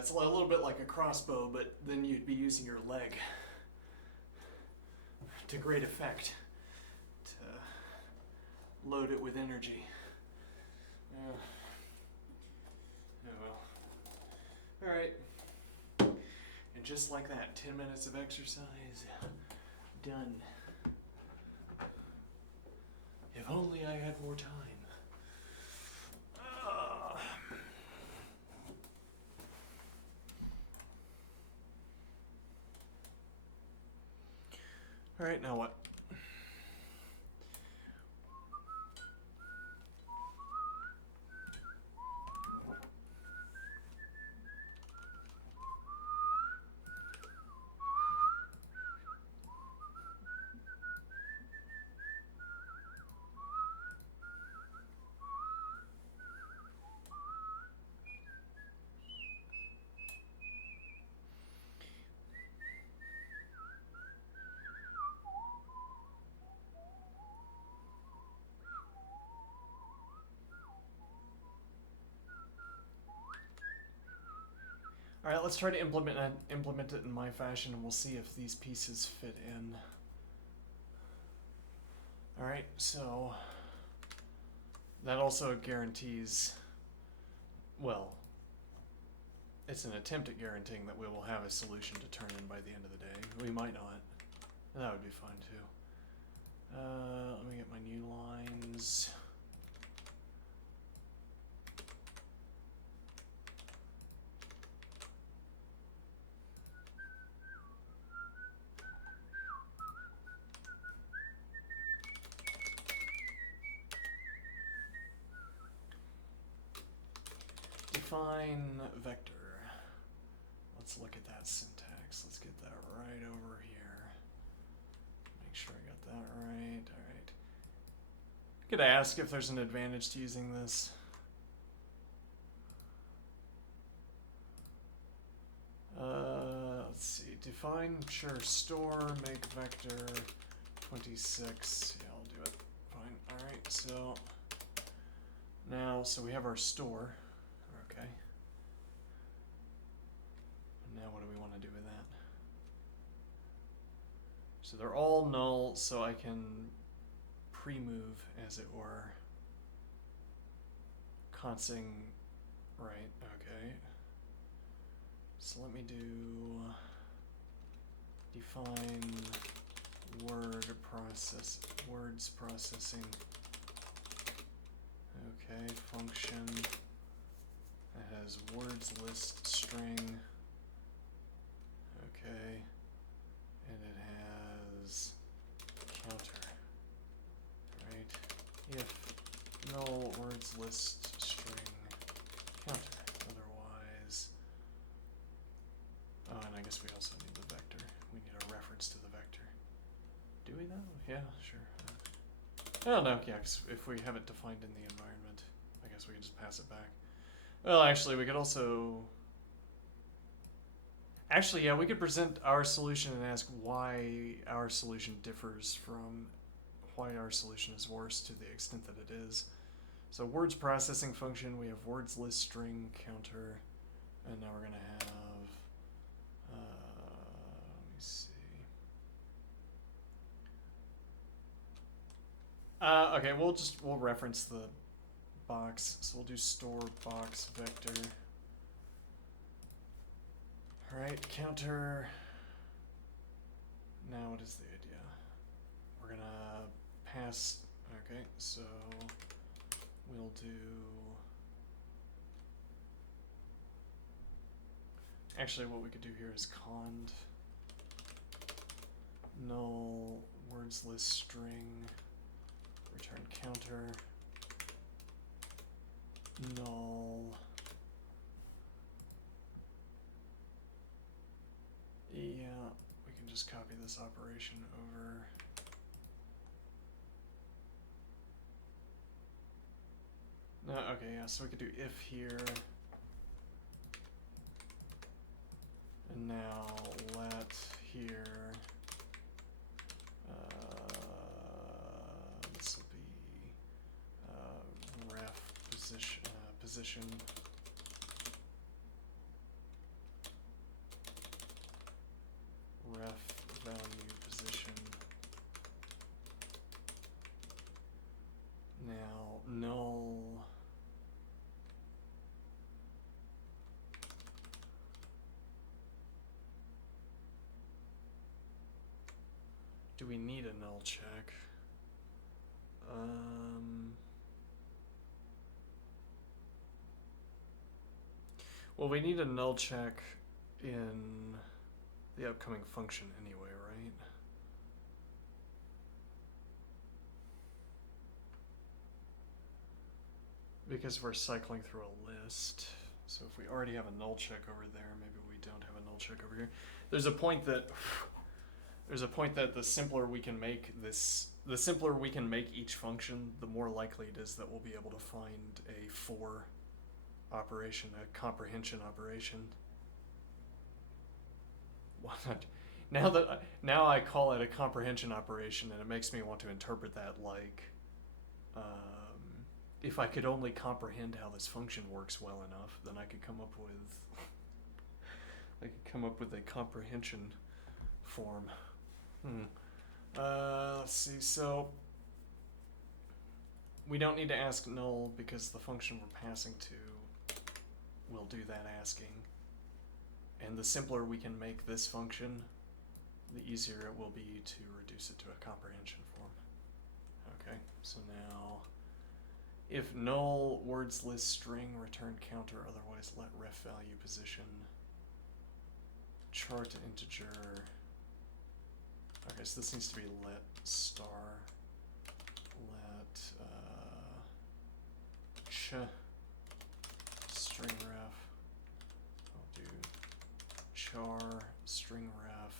it's a little bit like a crossbow, but then you'd be using your leg to great effect to load it with energy. Oh well. Alright. And just like that, 10 minutes of exercise, done. If only I had more time. Alright, now what? All right, let's try to implement it in my fashion, and we'll see if these pieces fit in. All right, so that also guarantees, well, it's an attempt at guaranteeing that we will have a solution to turn in by the end of the day. We might not. That would be fine too. Let me get my new lines. Define vector. Let's look at that syntax. Let's get that right over here. Make sure I got that right. All right. Could I ask if there's an advantage to using this? Let's see. Define, sure, store, make vector 26. Yeah, I'll do it. Fine. All right. So now, so we have our store. Okay. And now what do we want to do with that? So they're all null, so I can pre-move, as it were. Consing, right, okay. So let me do define words processing. Okay, function that has words list string. Okay, and it has counter, right? If null words list string counter, otherwise, oh, and I guess we also need the vector. We need a reference to the vector. Do we though? Yeah, sure. I don't know, yeah, 'cause if we have it defined in the environment, I guess we can just pass it back. Well, actually, we could also... Actually, yeah, we could present our solution and ask why our solution differs from why our solution is worse to the extent that it is. So words processing function, we have words list string counter, and now we're going to have, let me see. Okay, we'll reference the box. So we'll do store box vector. All right, counter. Now what is the idea? We're gonna pass. Okay, so we'll do. Actually, what we could do here is cond null words list string return counter null. Yeah, we can just copy this operation over. No, okay, yeah, so we could do if here. And now let here. This will be ref position. null. Do we need a null check? Well, we need a null check in the upcoming function anyway, right? Because we're cycling through a list. So if we already have a null check over there, maybe we don't have a null check over here. There's a point that the simpler we can make each function, the more likely it is that we'll be able to find a for operation, a comprehension operation. What? Now I call it a comprehension operation, and it makes me want to interpret that like, if I could only comprehend how this function works well enough, then I could come up with a comprehension form. Let's see. So we don't need to ask null because the function we're passing to will do that asking. And the simpler we can make this function, the easier it will be to reduce it to a comprehension form. Okay, so now if null words list string return counter, otherwise let ref value position char to integer. Okay, so this needs to be let star, let ch string ref. I'll do char string ref.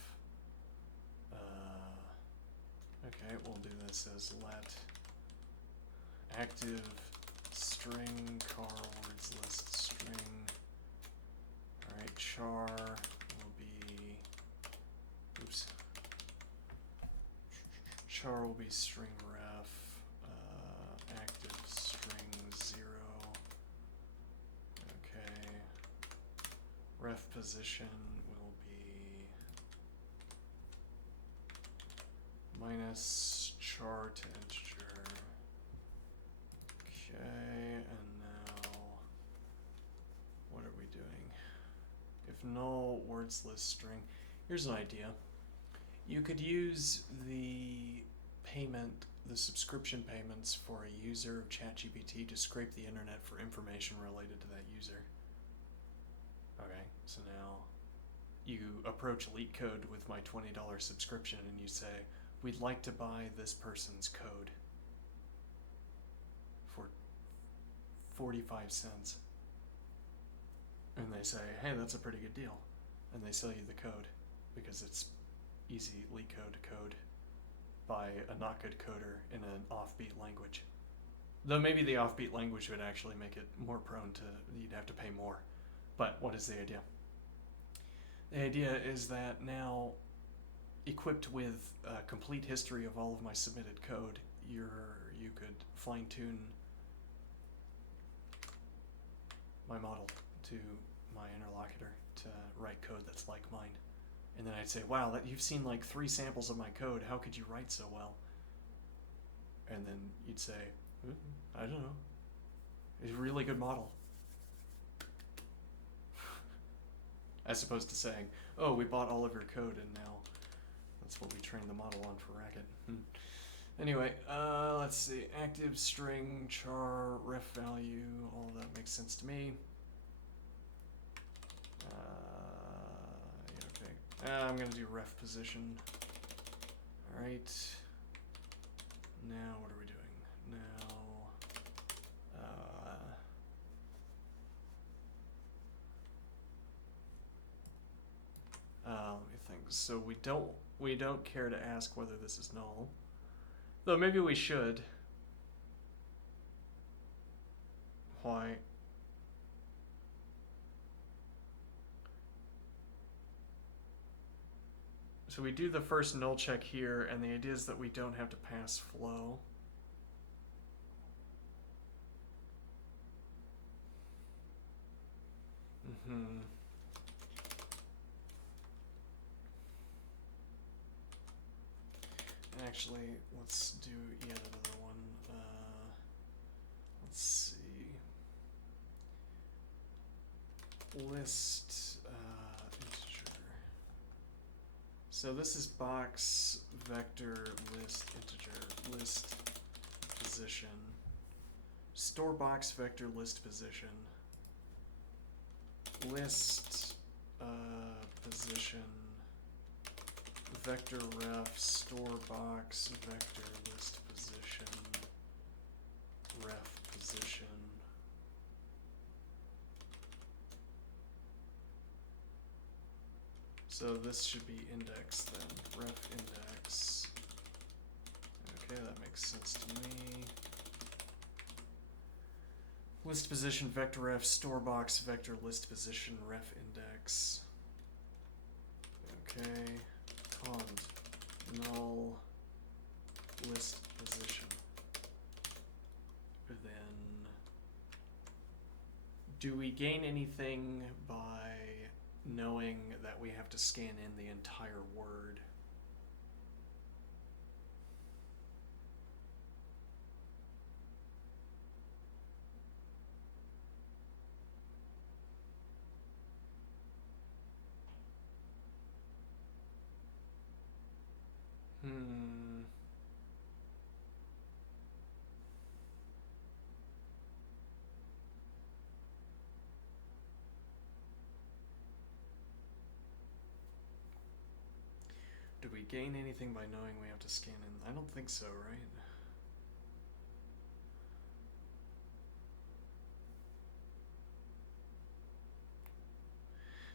Okay, we'll do this as let active string car words list string. Alright, char will be, oops. Char will be string ref, active string 0. Okay. Ref position will be minus char to integer. Okay, and now what are we doing? If null words list string, here's an idea. You could use the subscription payments for a user of ChatGPT to scrape the internet for information related to that user. Okay, so now you approach LeetCode with my $20 subscription and you say, we'd like to buy this person's code for 45 cents. And they say, hey, that's a pretty good deal. And they sell you the code because it's easy LeetCode code by a not good coder in an offbeat language. Though maybe the offbeat language would actually make it more prone to, you'd have to pay more. But what is the idea? The idea is that now, equipped with a complete history of all of my submitted code, you could fine-tune my model to my interlocutor to write code that's like mine. And then I'd say, wow, you've seen like 3 samples of my code. How could you write so well? And then you'd say, I don't know. It's a really good model. As opposed to saying, oh, we bought all of your code and now that's what we trained the model on for Racket. Anyway, let's see. Active string char ref value. All of that makes sense to me. I'm going to do ref position. Alright. Now what are we doing? Now, let me think. So we don't care to ask whether this is null. Though maybe we should. Why? So we do the first null check here, and the idea is that we don't have to pass flow. Actually, let's do yet another one. list integer. So this is box vector list integer list position. Store box vector list position. List position vector ref store box vector list position ref position. So this should be index then, ref index. Okay, that makes sense to me. List position vector ref store box vector list position ref index. Okay, cond null list position. Then, do we gain anything by knowing that we have to scan in the entire word? Do we gain anything by knowing we have to scan in? I don't think so, right?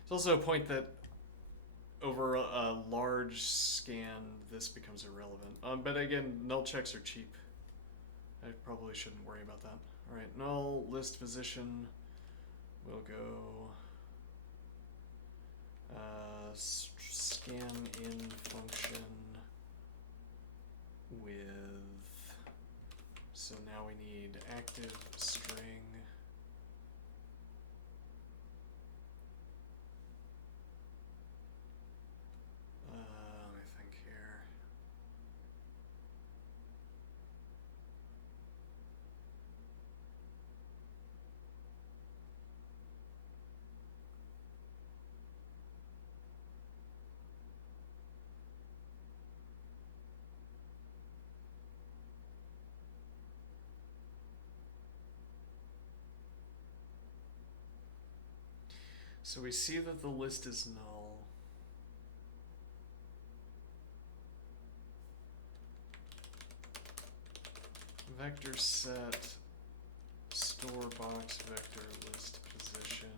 It's also a point that over a large scan, this becomes irrelevant. But again, null checks are cheap. I probably shouldn't worry about that. All right, null list position will go scan in function with, so now we need active string. Let me think here. So we see that the list is null. Vector set store box vector list position.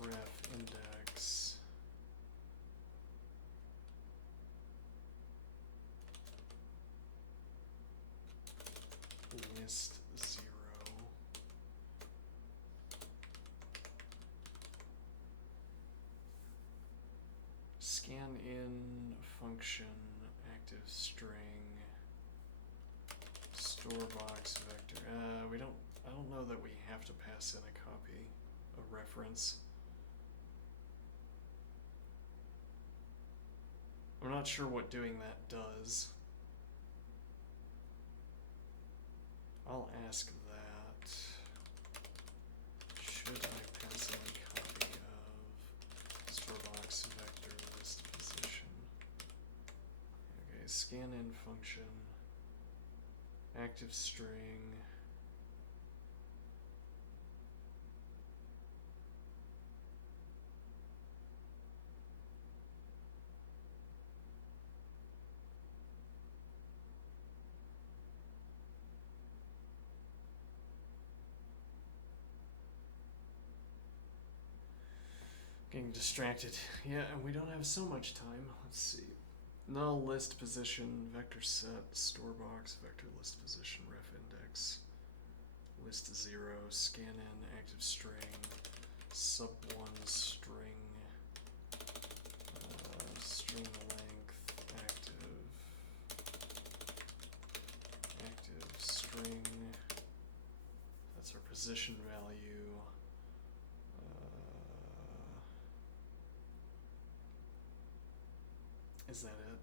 Ref index. List 0. Scan in function active string store box vector. I don't know that we have to pass in a copy, a reference. I'm not sure what doing that does. I'll ask that. Should I pass in a copy of store box vector list position? Okay, scan in function, active string. Getting distracted. Yeah, and we don't have so much time. Let's see. Null list position, vector set, store box, vector list position, ref index, list 0, scan in, active string, sub1 string, string length, active string. That's our position value. Is that it?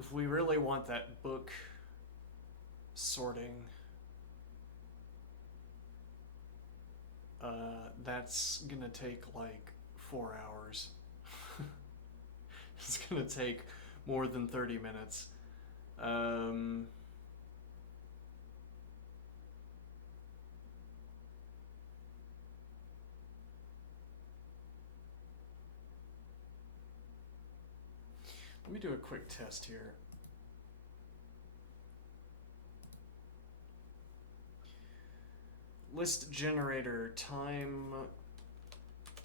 if we really want that book sorting, that's gonna take like 4 hours. It's gonna take more than 30 minutes. Let me do a quick test here. List generator time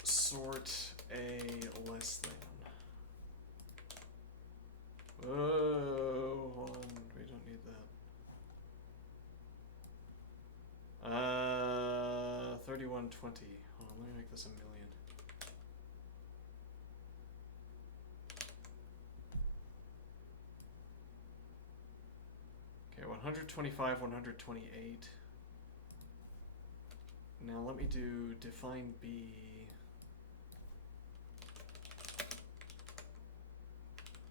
sort a less than. Oh, hold on, we don't need that. 3120. Hold on, let me make this 1,000,000. Okay, 125, 128. Now let me do define B.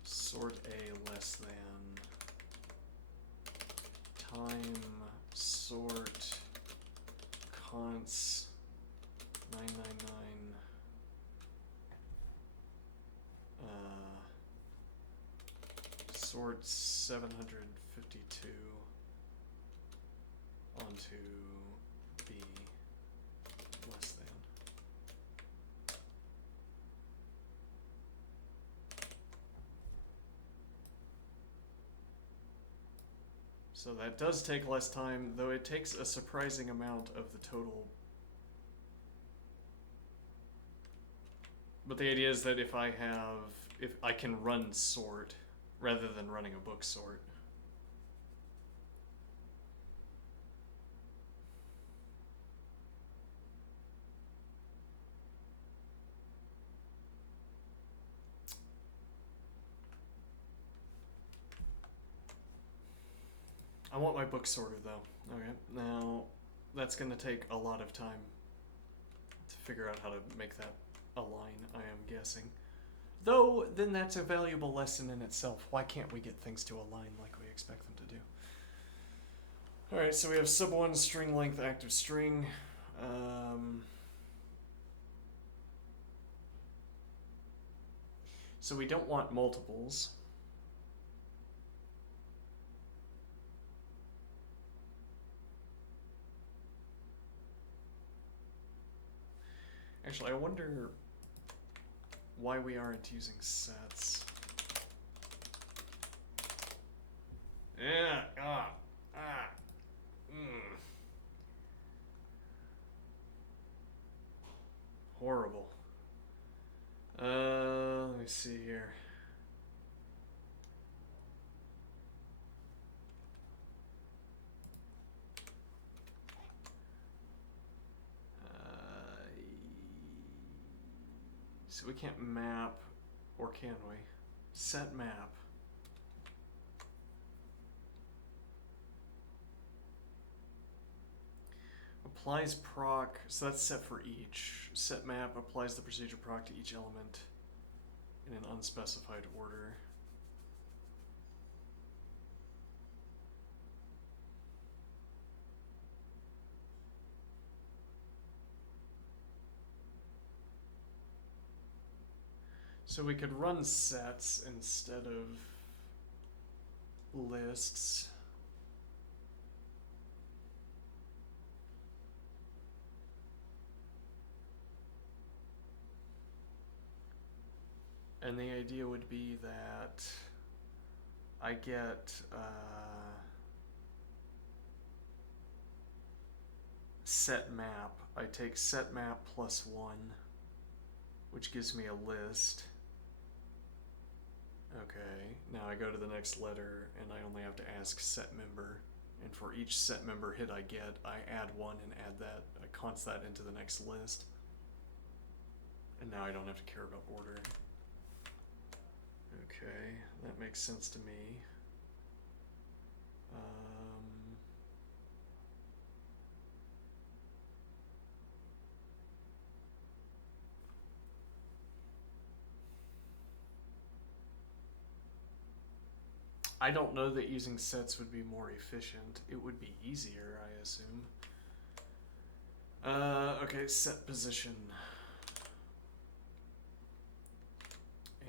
Sort A less than time sort const 999 sort 752 onto B less than. So that does take less time, though it takes a surprising amount of the total. But the idea is that if I can run sort rather than running a book sort. I want my book sorter though. Okay, now that's gonna take a lot of time to figure out how to make that align, I am guessing. Though, then that's a valuable lesson in itself. Why can't we get things to align like we expect them to do? Alright, so we have sub1 string length active string. So we don't want multiples. Actually, I wonder why we aren't using sets. Yeah, Horrible. Let me see here. So we can't map, or can we? Set map. Applies proc, so that's set for each. Set map applies the procedure proc to each element in an unspecified order. So we could run sets instead of lists. And the idea would be that I get set map. I take set map plus 1, which gives me a list. Okay, now I go to the next letter and I only have to ask set member. And for each set member hit I get, I add 1 and add that, I const that into the next list. And now I don't have to care about order. Okay, that makes sense to me. I don't know that using sets would be more efficient. It would be easier, I assume. Okay, set position.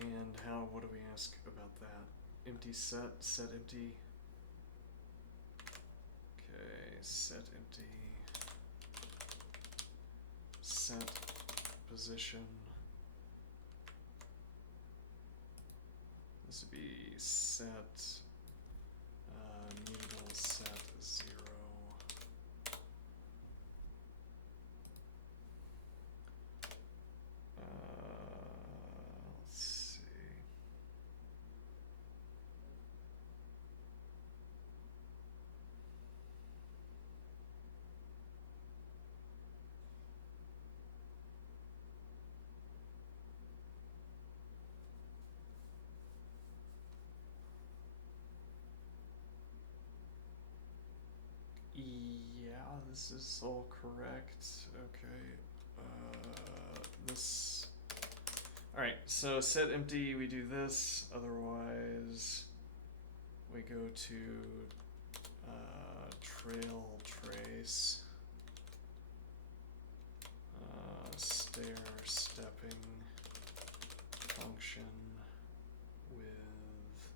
And what do we ask about that? Empty set empty. Okay, set empty. Set position. This would be set mutable set 0. Let's see. Yeah, this is all correct. Okay. This. Alright, so set empty, we do this. Otherwise, we go to trail trace, stair stepping function with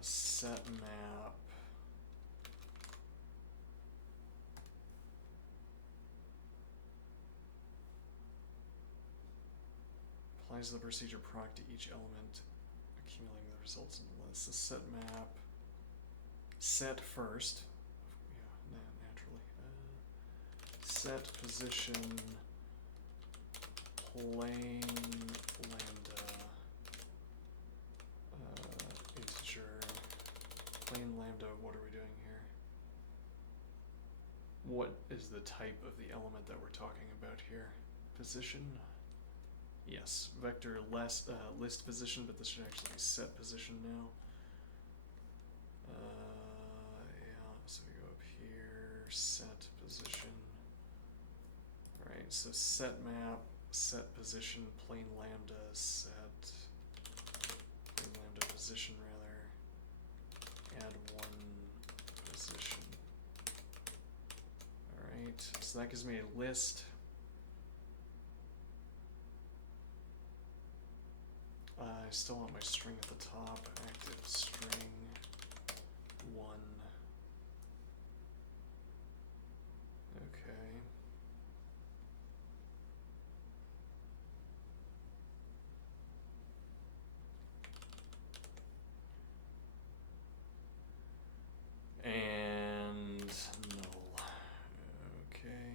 set map. Applies the procedure proc to each element, accumulating the results in the list. The set map. Set first. Yeah, naturally. Set position plain lambda integer plain lambda. What are we doing here? What is the type of the element that we're talking about here? Position. Yes, vector list position, but this should actually be set position now. Yeah, so we go up here, set position. Alright, so set map, set position, plain lambda, plain lambda position rather, add 1 position. Alright, so that gives me a list. I still want my string at the top, active string 1. Okay. And null. Okay.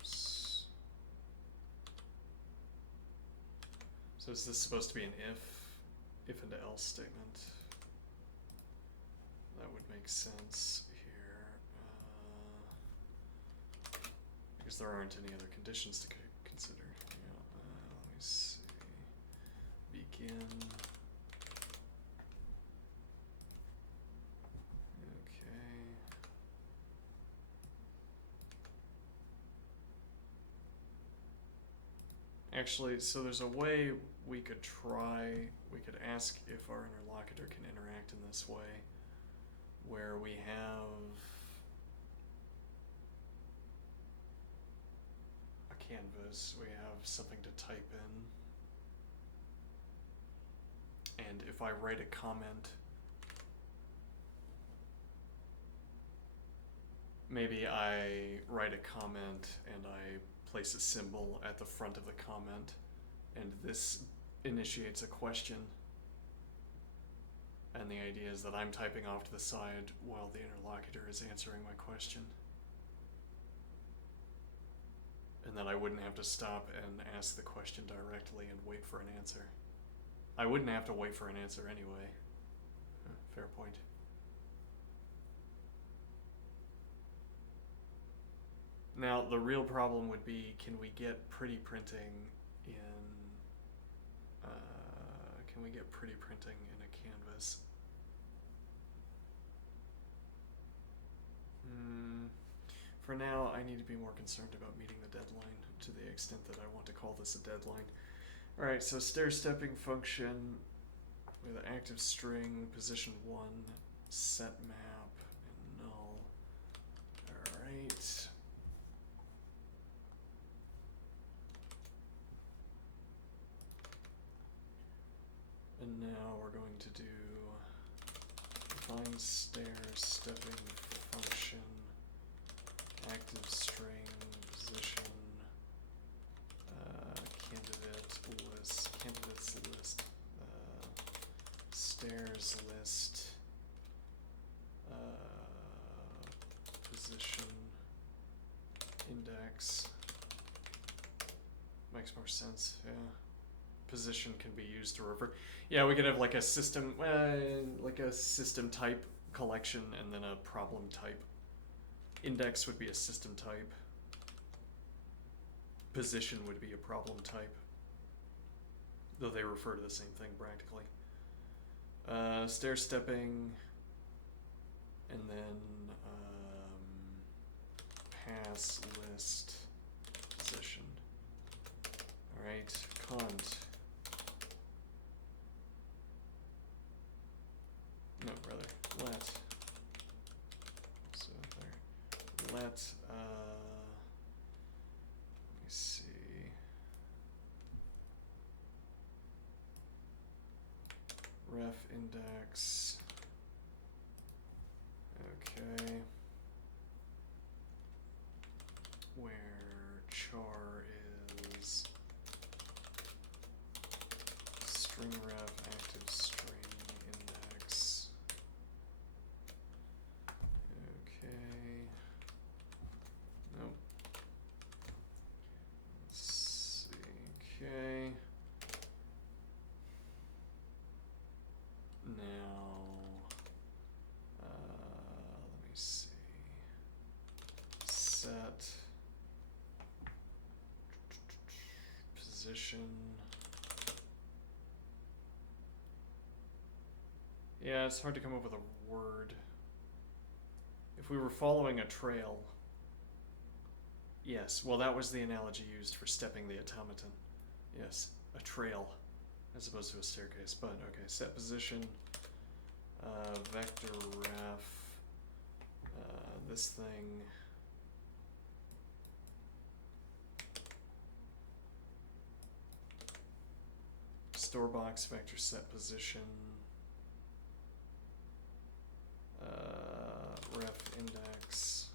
Oops. So is this supposed to be an if and else statement? That would make sense here. Because there aren't any other conditions to consider. Yeah, let me see. Begin. Okay. Actually, so there's a way we could ask if our interlocutor can interact in this way, where we have a canvas, we have something to type in, and if I write a comment, maybe I write a comment and I place a symbol at the front of the comment, and this initiates a question. And the idea is that I'm typing off to the side while the interlocutor is answering my question. And then I wouldn't have to stop and ask the question directly and wait for an answer. I wouldn't have to wait for an answer anyway. Fair point. Now, the real problem would be, can we get pretty printing in a canvas? For now, I need to be more concerned about meeting the deadline to the extent that I want to call this a deadline. Alright, so stair stepping function, with active string, position 1, set map, and null. Alright. And now we're going to do define stair stepping function, active string, position, candidates list, stairs list, position, index. Makes more sense, yeah. Position can be used to refer. Yeah, we could have like a system type collection and then a problem type. Index would be a system type. Position would be a problem type. Though they refer to the same thing practically. Stair stepping, and then pass list position. Alright, cont. No, rather, let. So there. Let, let me see. Ref index. Okay. Where char is string ref active string index. Okay. Nope. Let's see. Okay. Now, let me see. Set position. Yeah, it's hard to come up with a word. If we were following a trail. Yes, well, that was the analogy used for stepping the automaton. Yes, a trail as opposed to a staircase. But okay, set position, vector ref, this thing. Store box vector set position, ref index.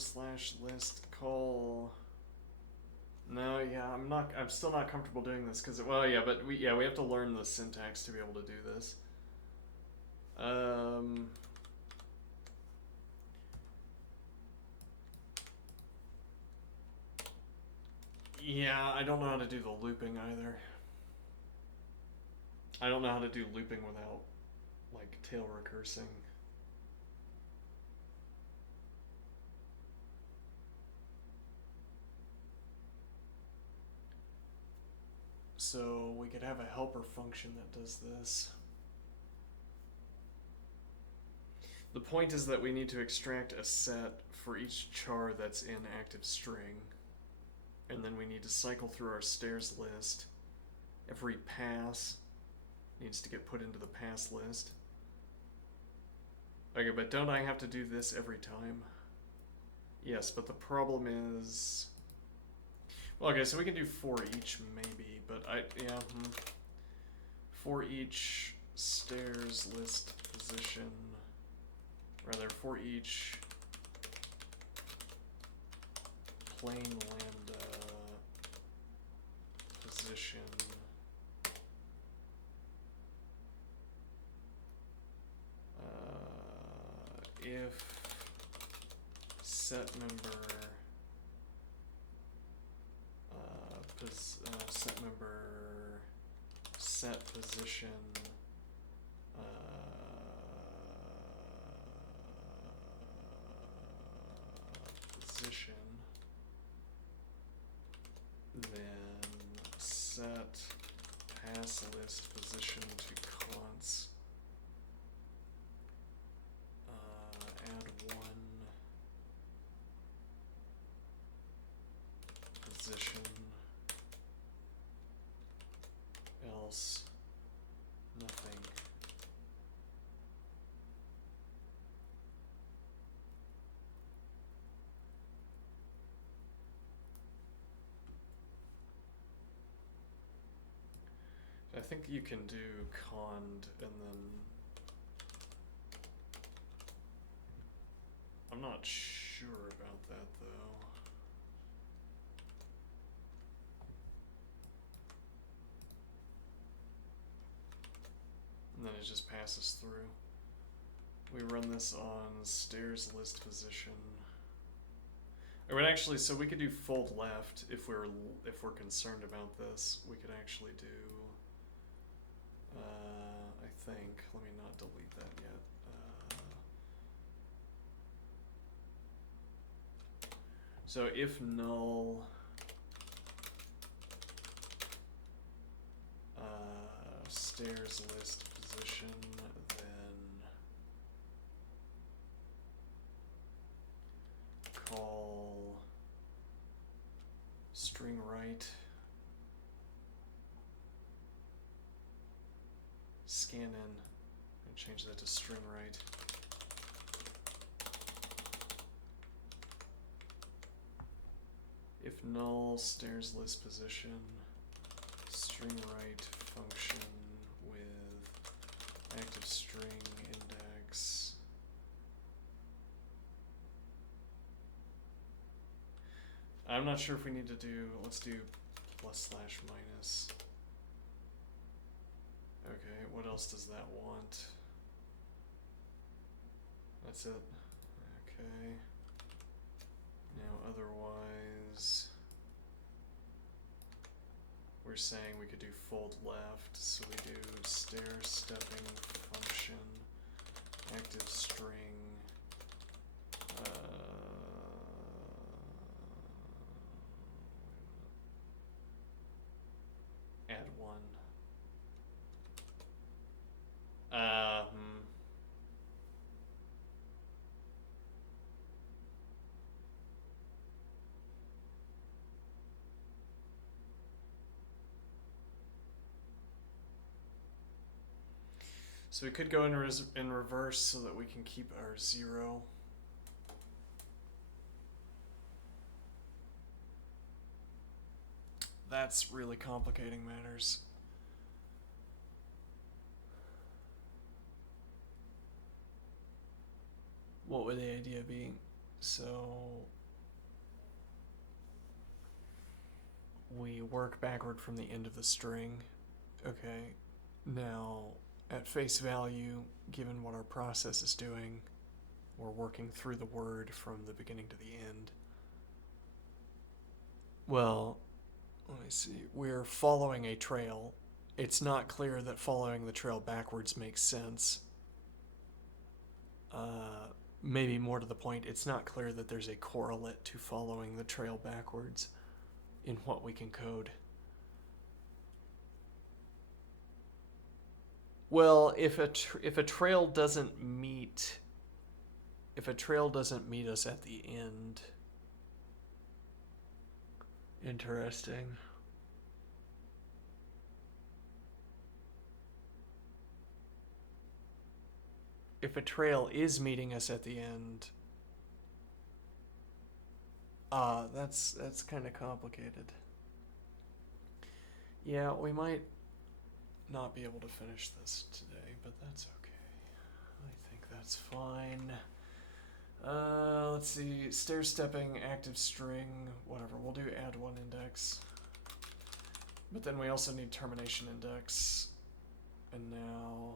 /list call. No, yeah, I'm still not comfortable doing this because, well, yeah, but we have to learn the syntax to be able to do this. Yeah, I don't know how to do the looping either. I don't know how to do looping without, like, tail recursing. So we could have a helper function that does this. The point is that we need to extract a set for each char that's in active string. And then we need to cycle through our stairs list. Every pass needs to get put into the pass list. Okay, but don't I have to do this every time? Yes, but the problem is... Well, okay, so we can do for each maybe, but for each stairs list position, rather for each plane lambda position if set member set position position, then set pass list position to const, add one position, else nothing. I think you can do cond and then I'm not sure about that though. And then it just passes through. We run this on stairs list position. I would actually, so we could do fold left if we're concerned about this. We could actually do. I think. Let me not delete that yet. So if null. Stairs list position, then call string right, scan in, and change that to string right. If null stairs list position, string right function with active string index. I'm not sure if we need to do, let's do +/-. Okay, what else does that want? That's it. Okay. Now otherwise, we're saying we could do fold left, so we do stair stepping function, active string, add one. So we could go in reverse so that we can keep our 0. That's really complicating matters. What would the idea be? So we work backward from the end of the string. Okay, now at face value, given what our process is doing, we're working through the word from the beginning to the end. Well, let me see. We're following a trail. It's not clear that following the trail backwards makes sense. Maybe more to the point, it's not clear that there's a correlate to following the trail backwards in what we can code. Well, if a trail doesn't meet us at the end. Interesting. If a trail is meeting us at the end, that's kind of complicated. Yeah, we might not be able to finish this today, but that's okay. I think that's fine. Let's see, stair stepping, active string, whatever, we'll do add one index. But then we also need termination index. And now,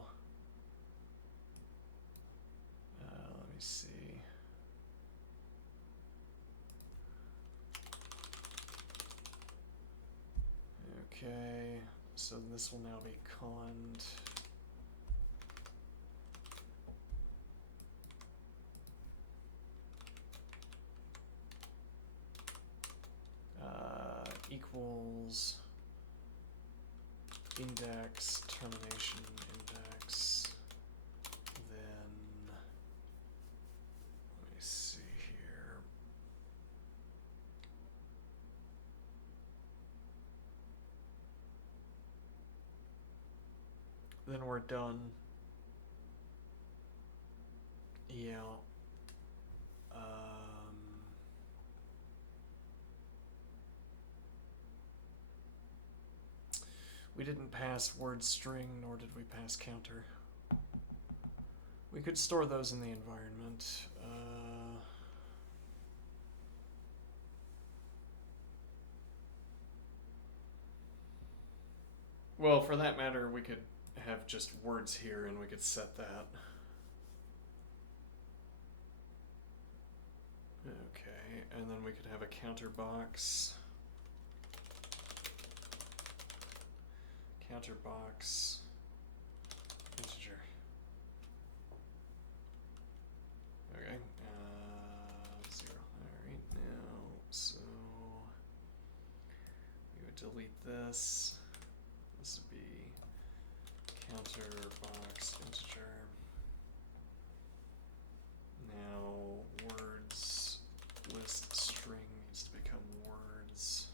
let me see. Okay, so this will now be conned. Equals index termination index, then let me see here. Then we're done. Yeah. We didn't pass word string, nor did we pass counter. We could store those in the environment. Well, for that matter, we could have just words here and we could set that. Okay, and then we could have a counter box. Counter box integer. Okay, 0. Alright, now, so we would delete this. This would be counter box integer. Now, words list string needs to become words.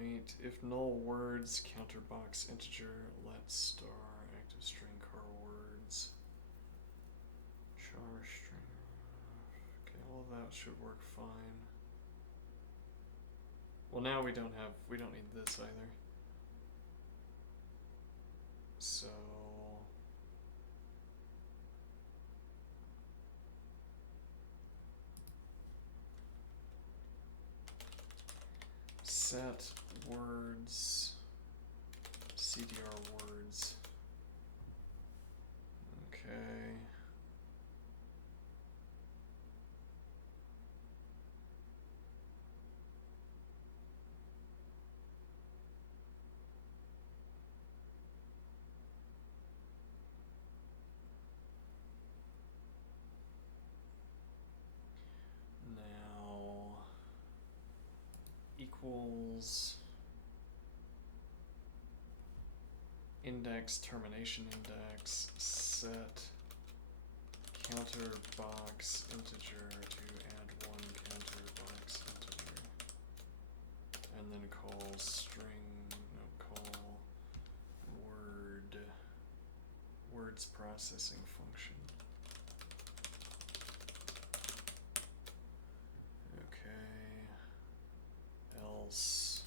Alright, if null words, counter box integer, let star active string car words. Char string. Okay, all of that should work fine. Well, now we don't need this either. So set words, CDR words. Okay. Now equals index termination index set counter box integer to add one counter box integer, and then call words processing function. Okay, else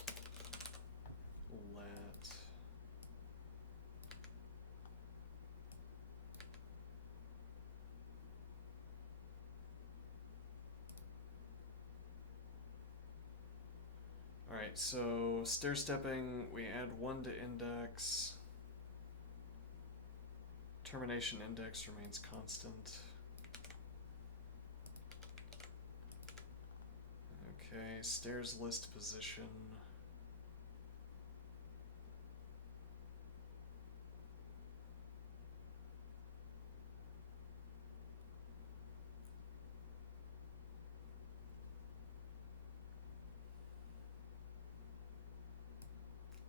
let Alright, so stair stepping, we add 1 to index. Termination index remains constant. Okay, stairs list position.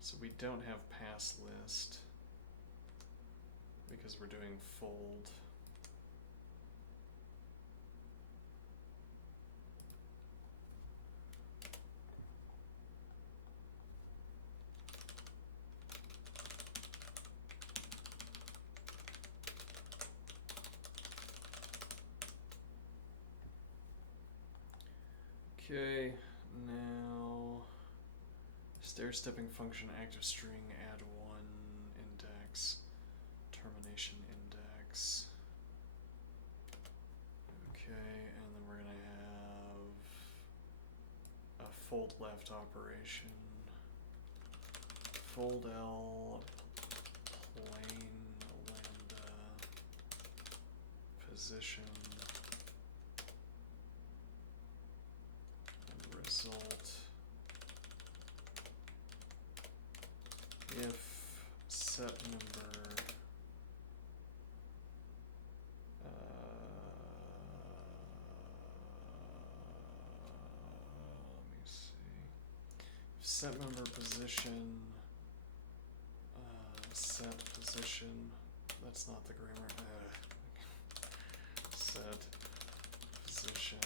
So we don't have pass list because we're doing fold. Okay, now Stair-stepping function, active string, add one index, termination index. Okay, and then we're gonna have a fold left operation. Fold L, plain lambda, position, and result. If set member let me see. If set member position set position, that's not the grammar. Set position.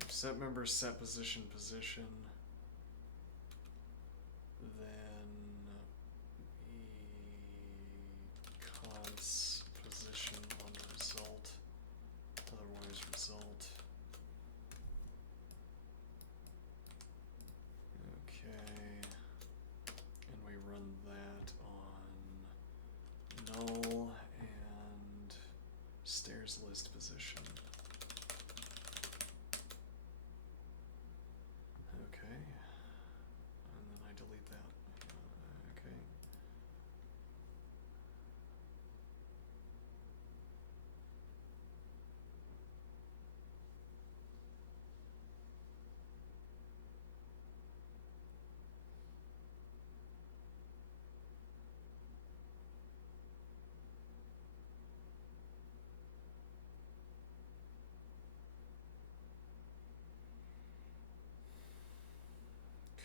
If set member set position, then const position on result, otherwise result. Okay, and we run that on null and stairs list position. Okay, and then I delete that. Okay.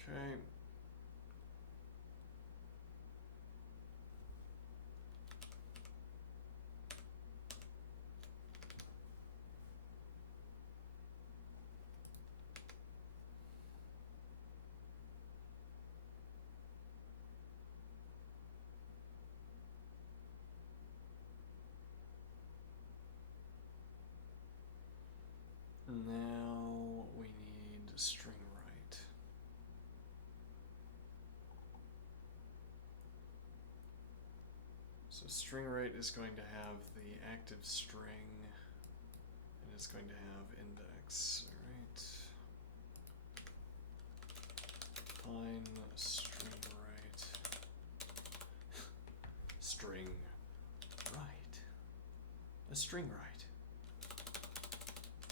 Okay. Now we need string right. So string right is going to have the active string, and it's going to have index, all right? Define string right. String right. A string right.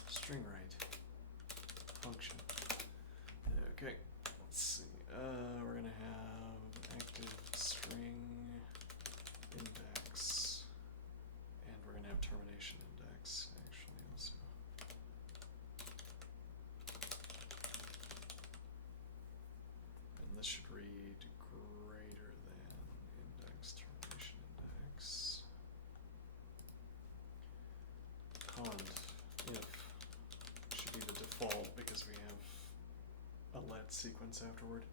String right function. Okay, let's see. We're gonna have active string index, and we're gonna have termination index actually also. And this should read greater than index termination index. Cond if should be the default because we have a let sequence afterward.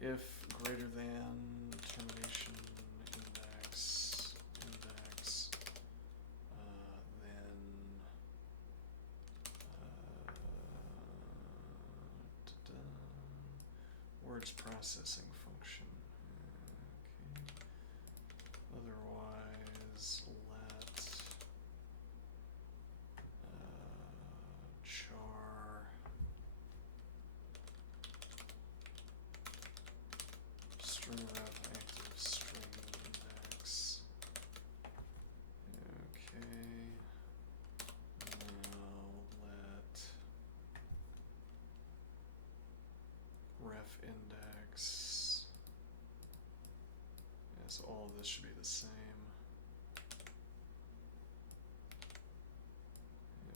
If greater than termination index, then words processing function. Okay. Otherwise, let char string ref active string index. Okay. Now let ref index. Yeah, so all of this should be the same.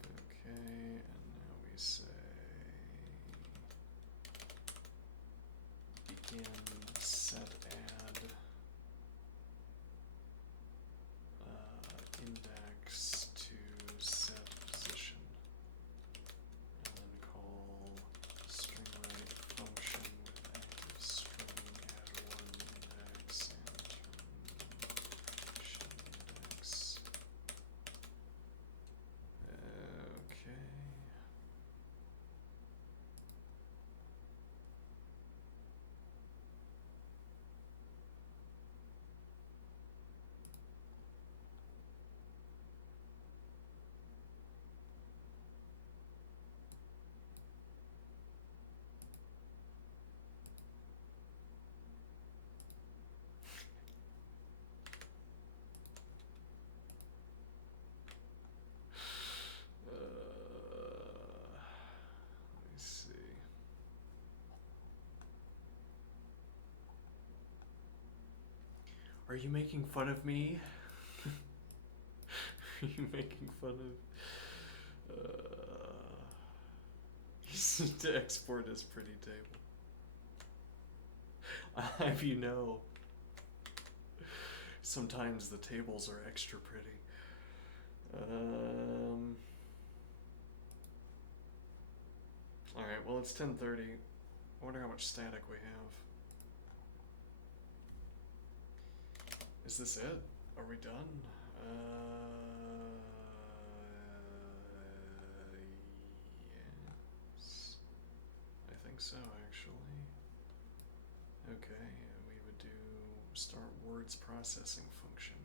Okay, and now we say begin set add index to set position, and then call string right function with active string add one index and Are you making fun of me? Are you making fun of... to export as pretty table. I have you know. Sometimes the tables are extra pretty. Alright, well it's 10:30. I wonder how much static we have. Is this it? Are we done? Yes. I think so, actually. Okay, we would do start words processing function.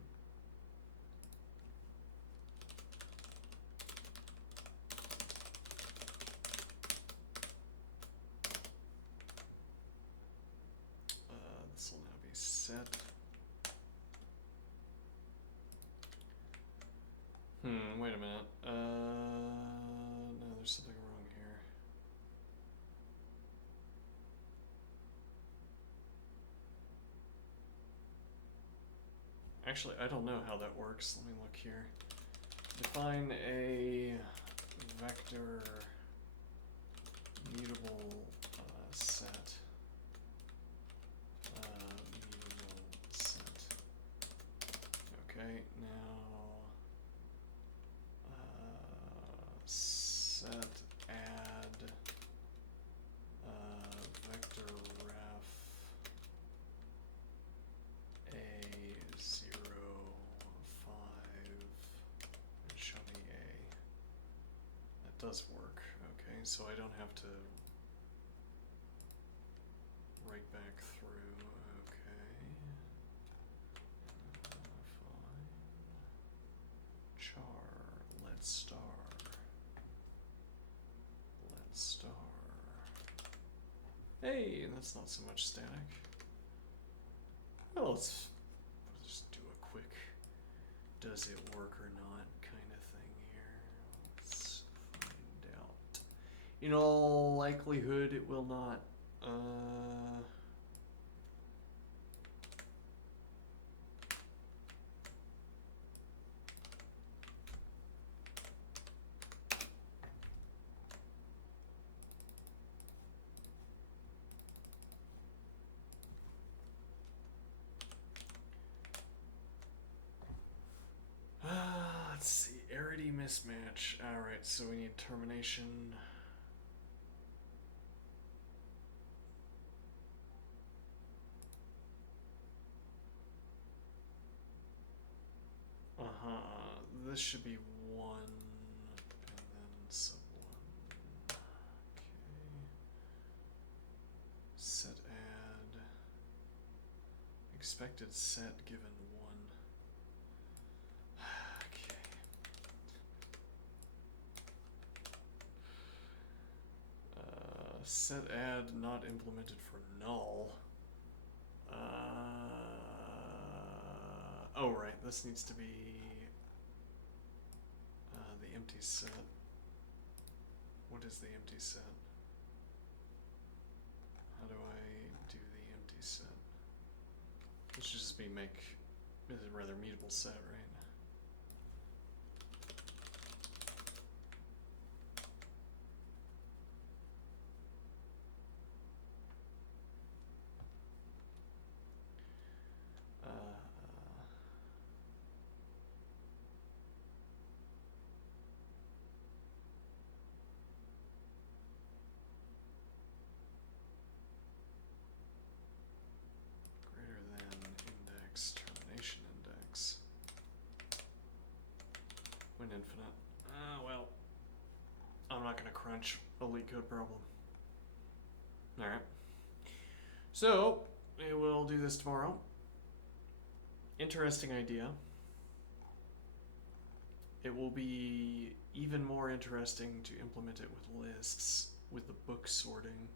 This will now be set. Wait a minute. No, there's something wrong here. Actually, I don't know how that works. Let me look here. Define a vector mutable set. Mutable set. Okay, now set add vector ref A05 and show me A. That does work. Okay, so I don't have to write back through. Okay. Fine. Char. Let star. Let star. Hey, that's not so much static. Well, let's just do a quick does it work or not kind of thing here. Let's find out. In all likelihood, it will not. Let's see, arity mismatch. Alright, so we need termination. This should be 1 and then sub 1. Okay. Set add. Expected set given 1. Okay. Set add not implemented for null. Oh right, this needs to be the empty set. What is the empty set? How do I do the empty set? This should just be make, rather mutable set, right? Greater than index, termination index. When infinite. Well, I'm not gonna crunch a leetcode problem. Alright. So, we will do this tomorrow. Interesting idea. It will be even more interesting to implement it with lists, with the book sorting.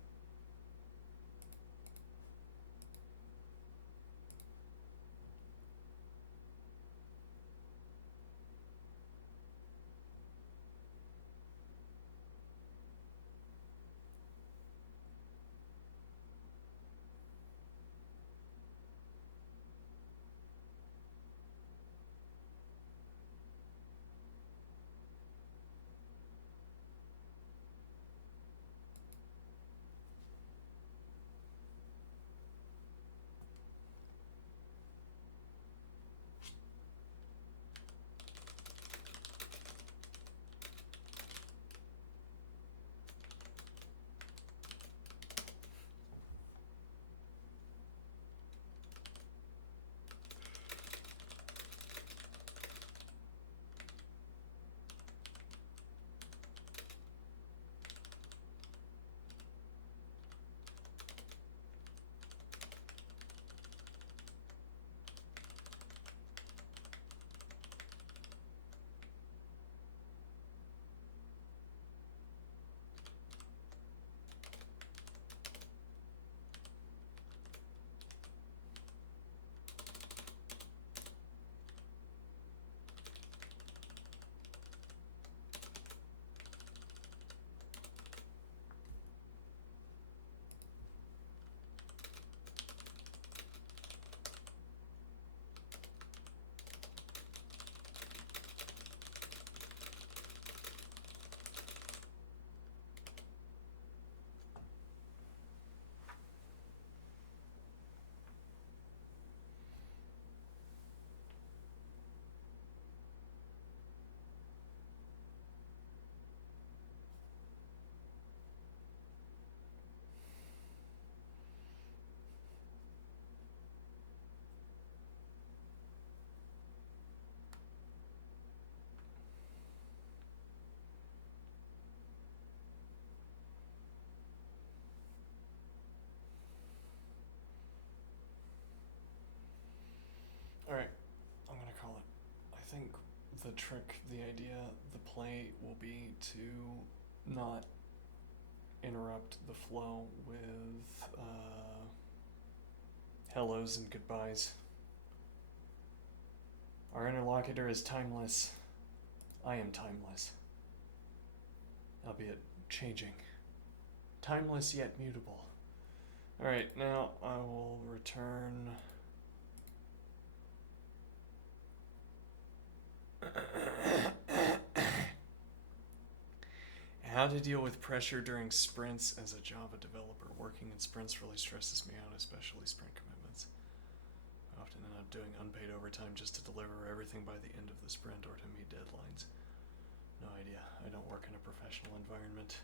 the trick, the idea, the play will be to not interrupt the flow with hellos and goodbyes. Our interlocutor is timeless. I am timeless. Albeit changing. Timeless yet mutable. Alright, now I will return how to deal with pressure during sprints as a Java developer. Working in sprints really stresses me out, especially sprint commitments. I often end up doing unpaid overtime just to deliver everything by the end of the sprint or to meet deadlines. No idea. I don't work in a professional environment.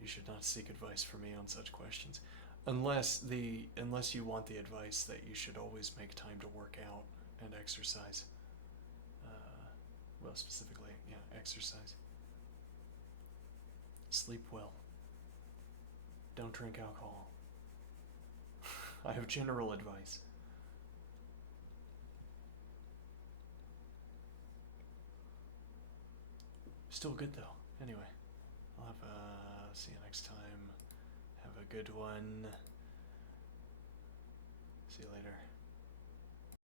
You should not seek advice from me on such questions. Unless you want the advice that you should always make time to work out and exercise. Well, specifically, yeah, exercise. Sleep well. Don't drink alcohol. I have general advice. Still good though. Anyway, I'll have see you next time. Have a good one. See you later.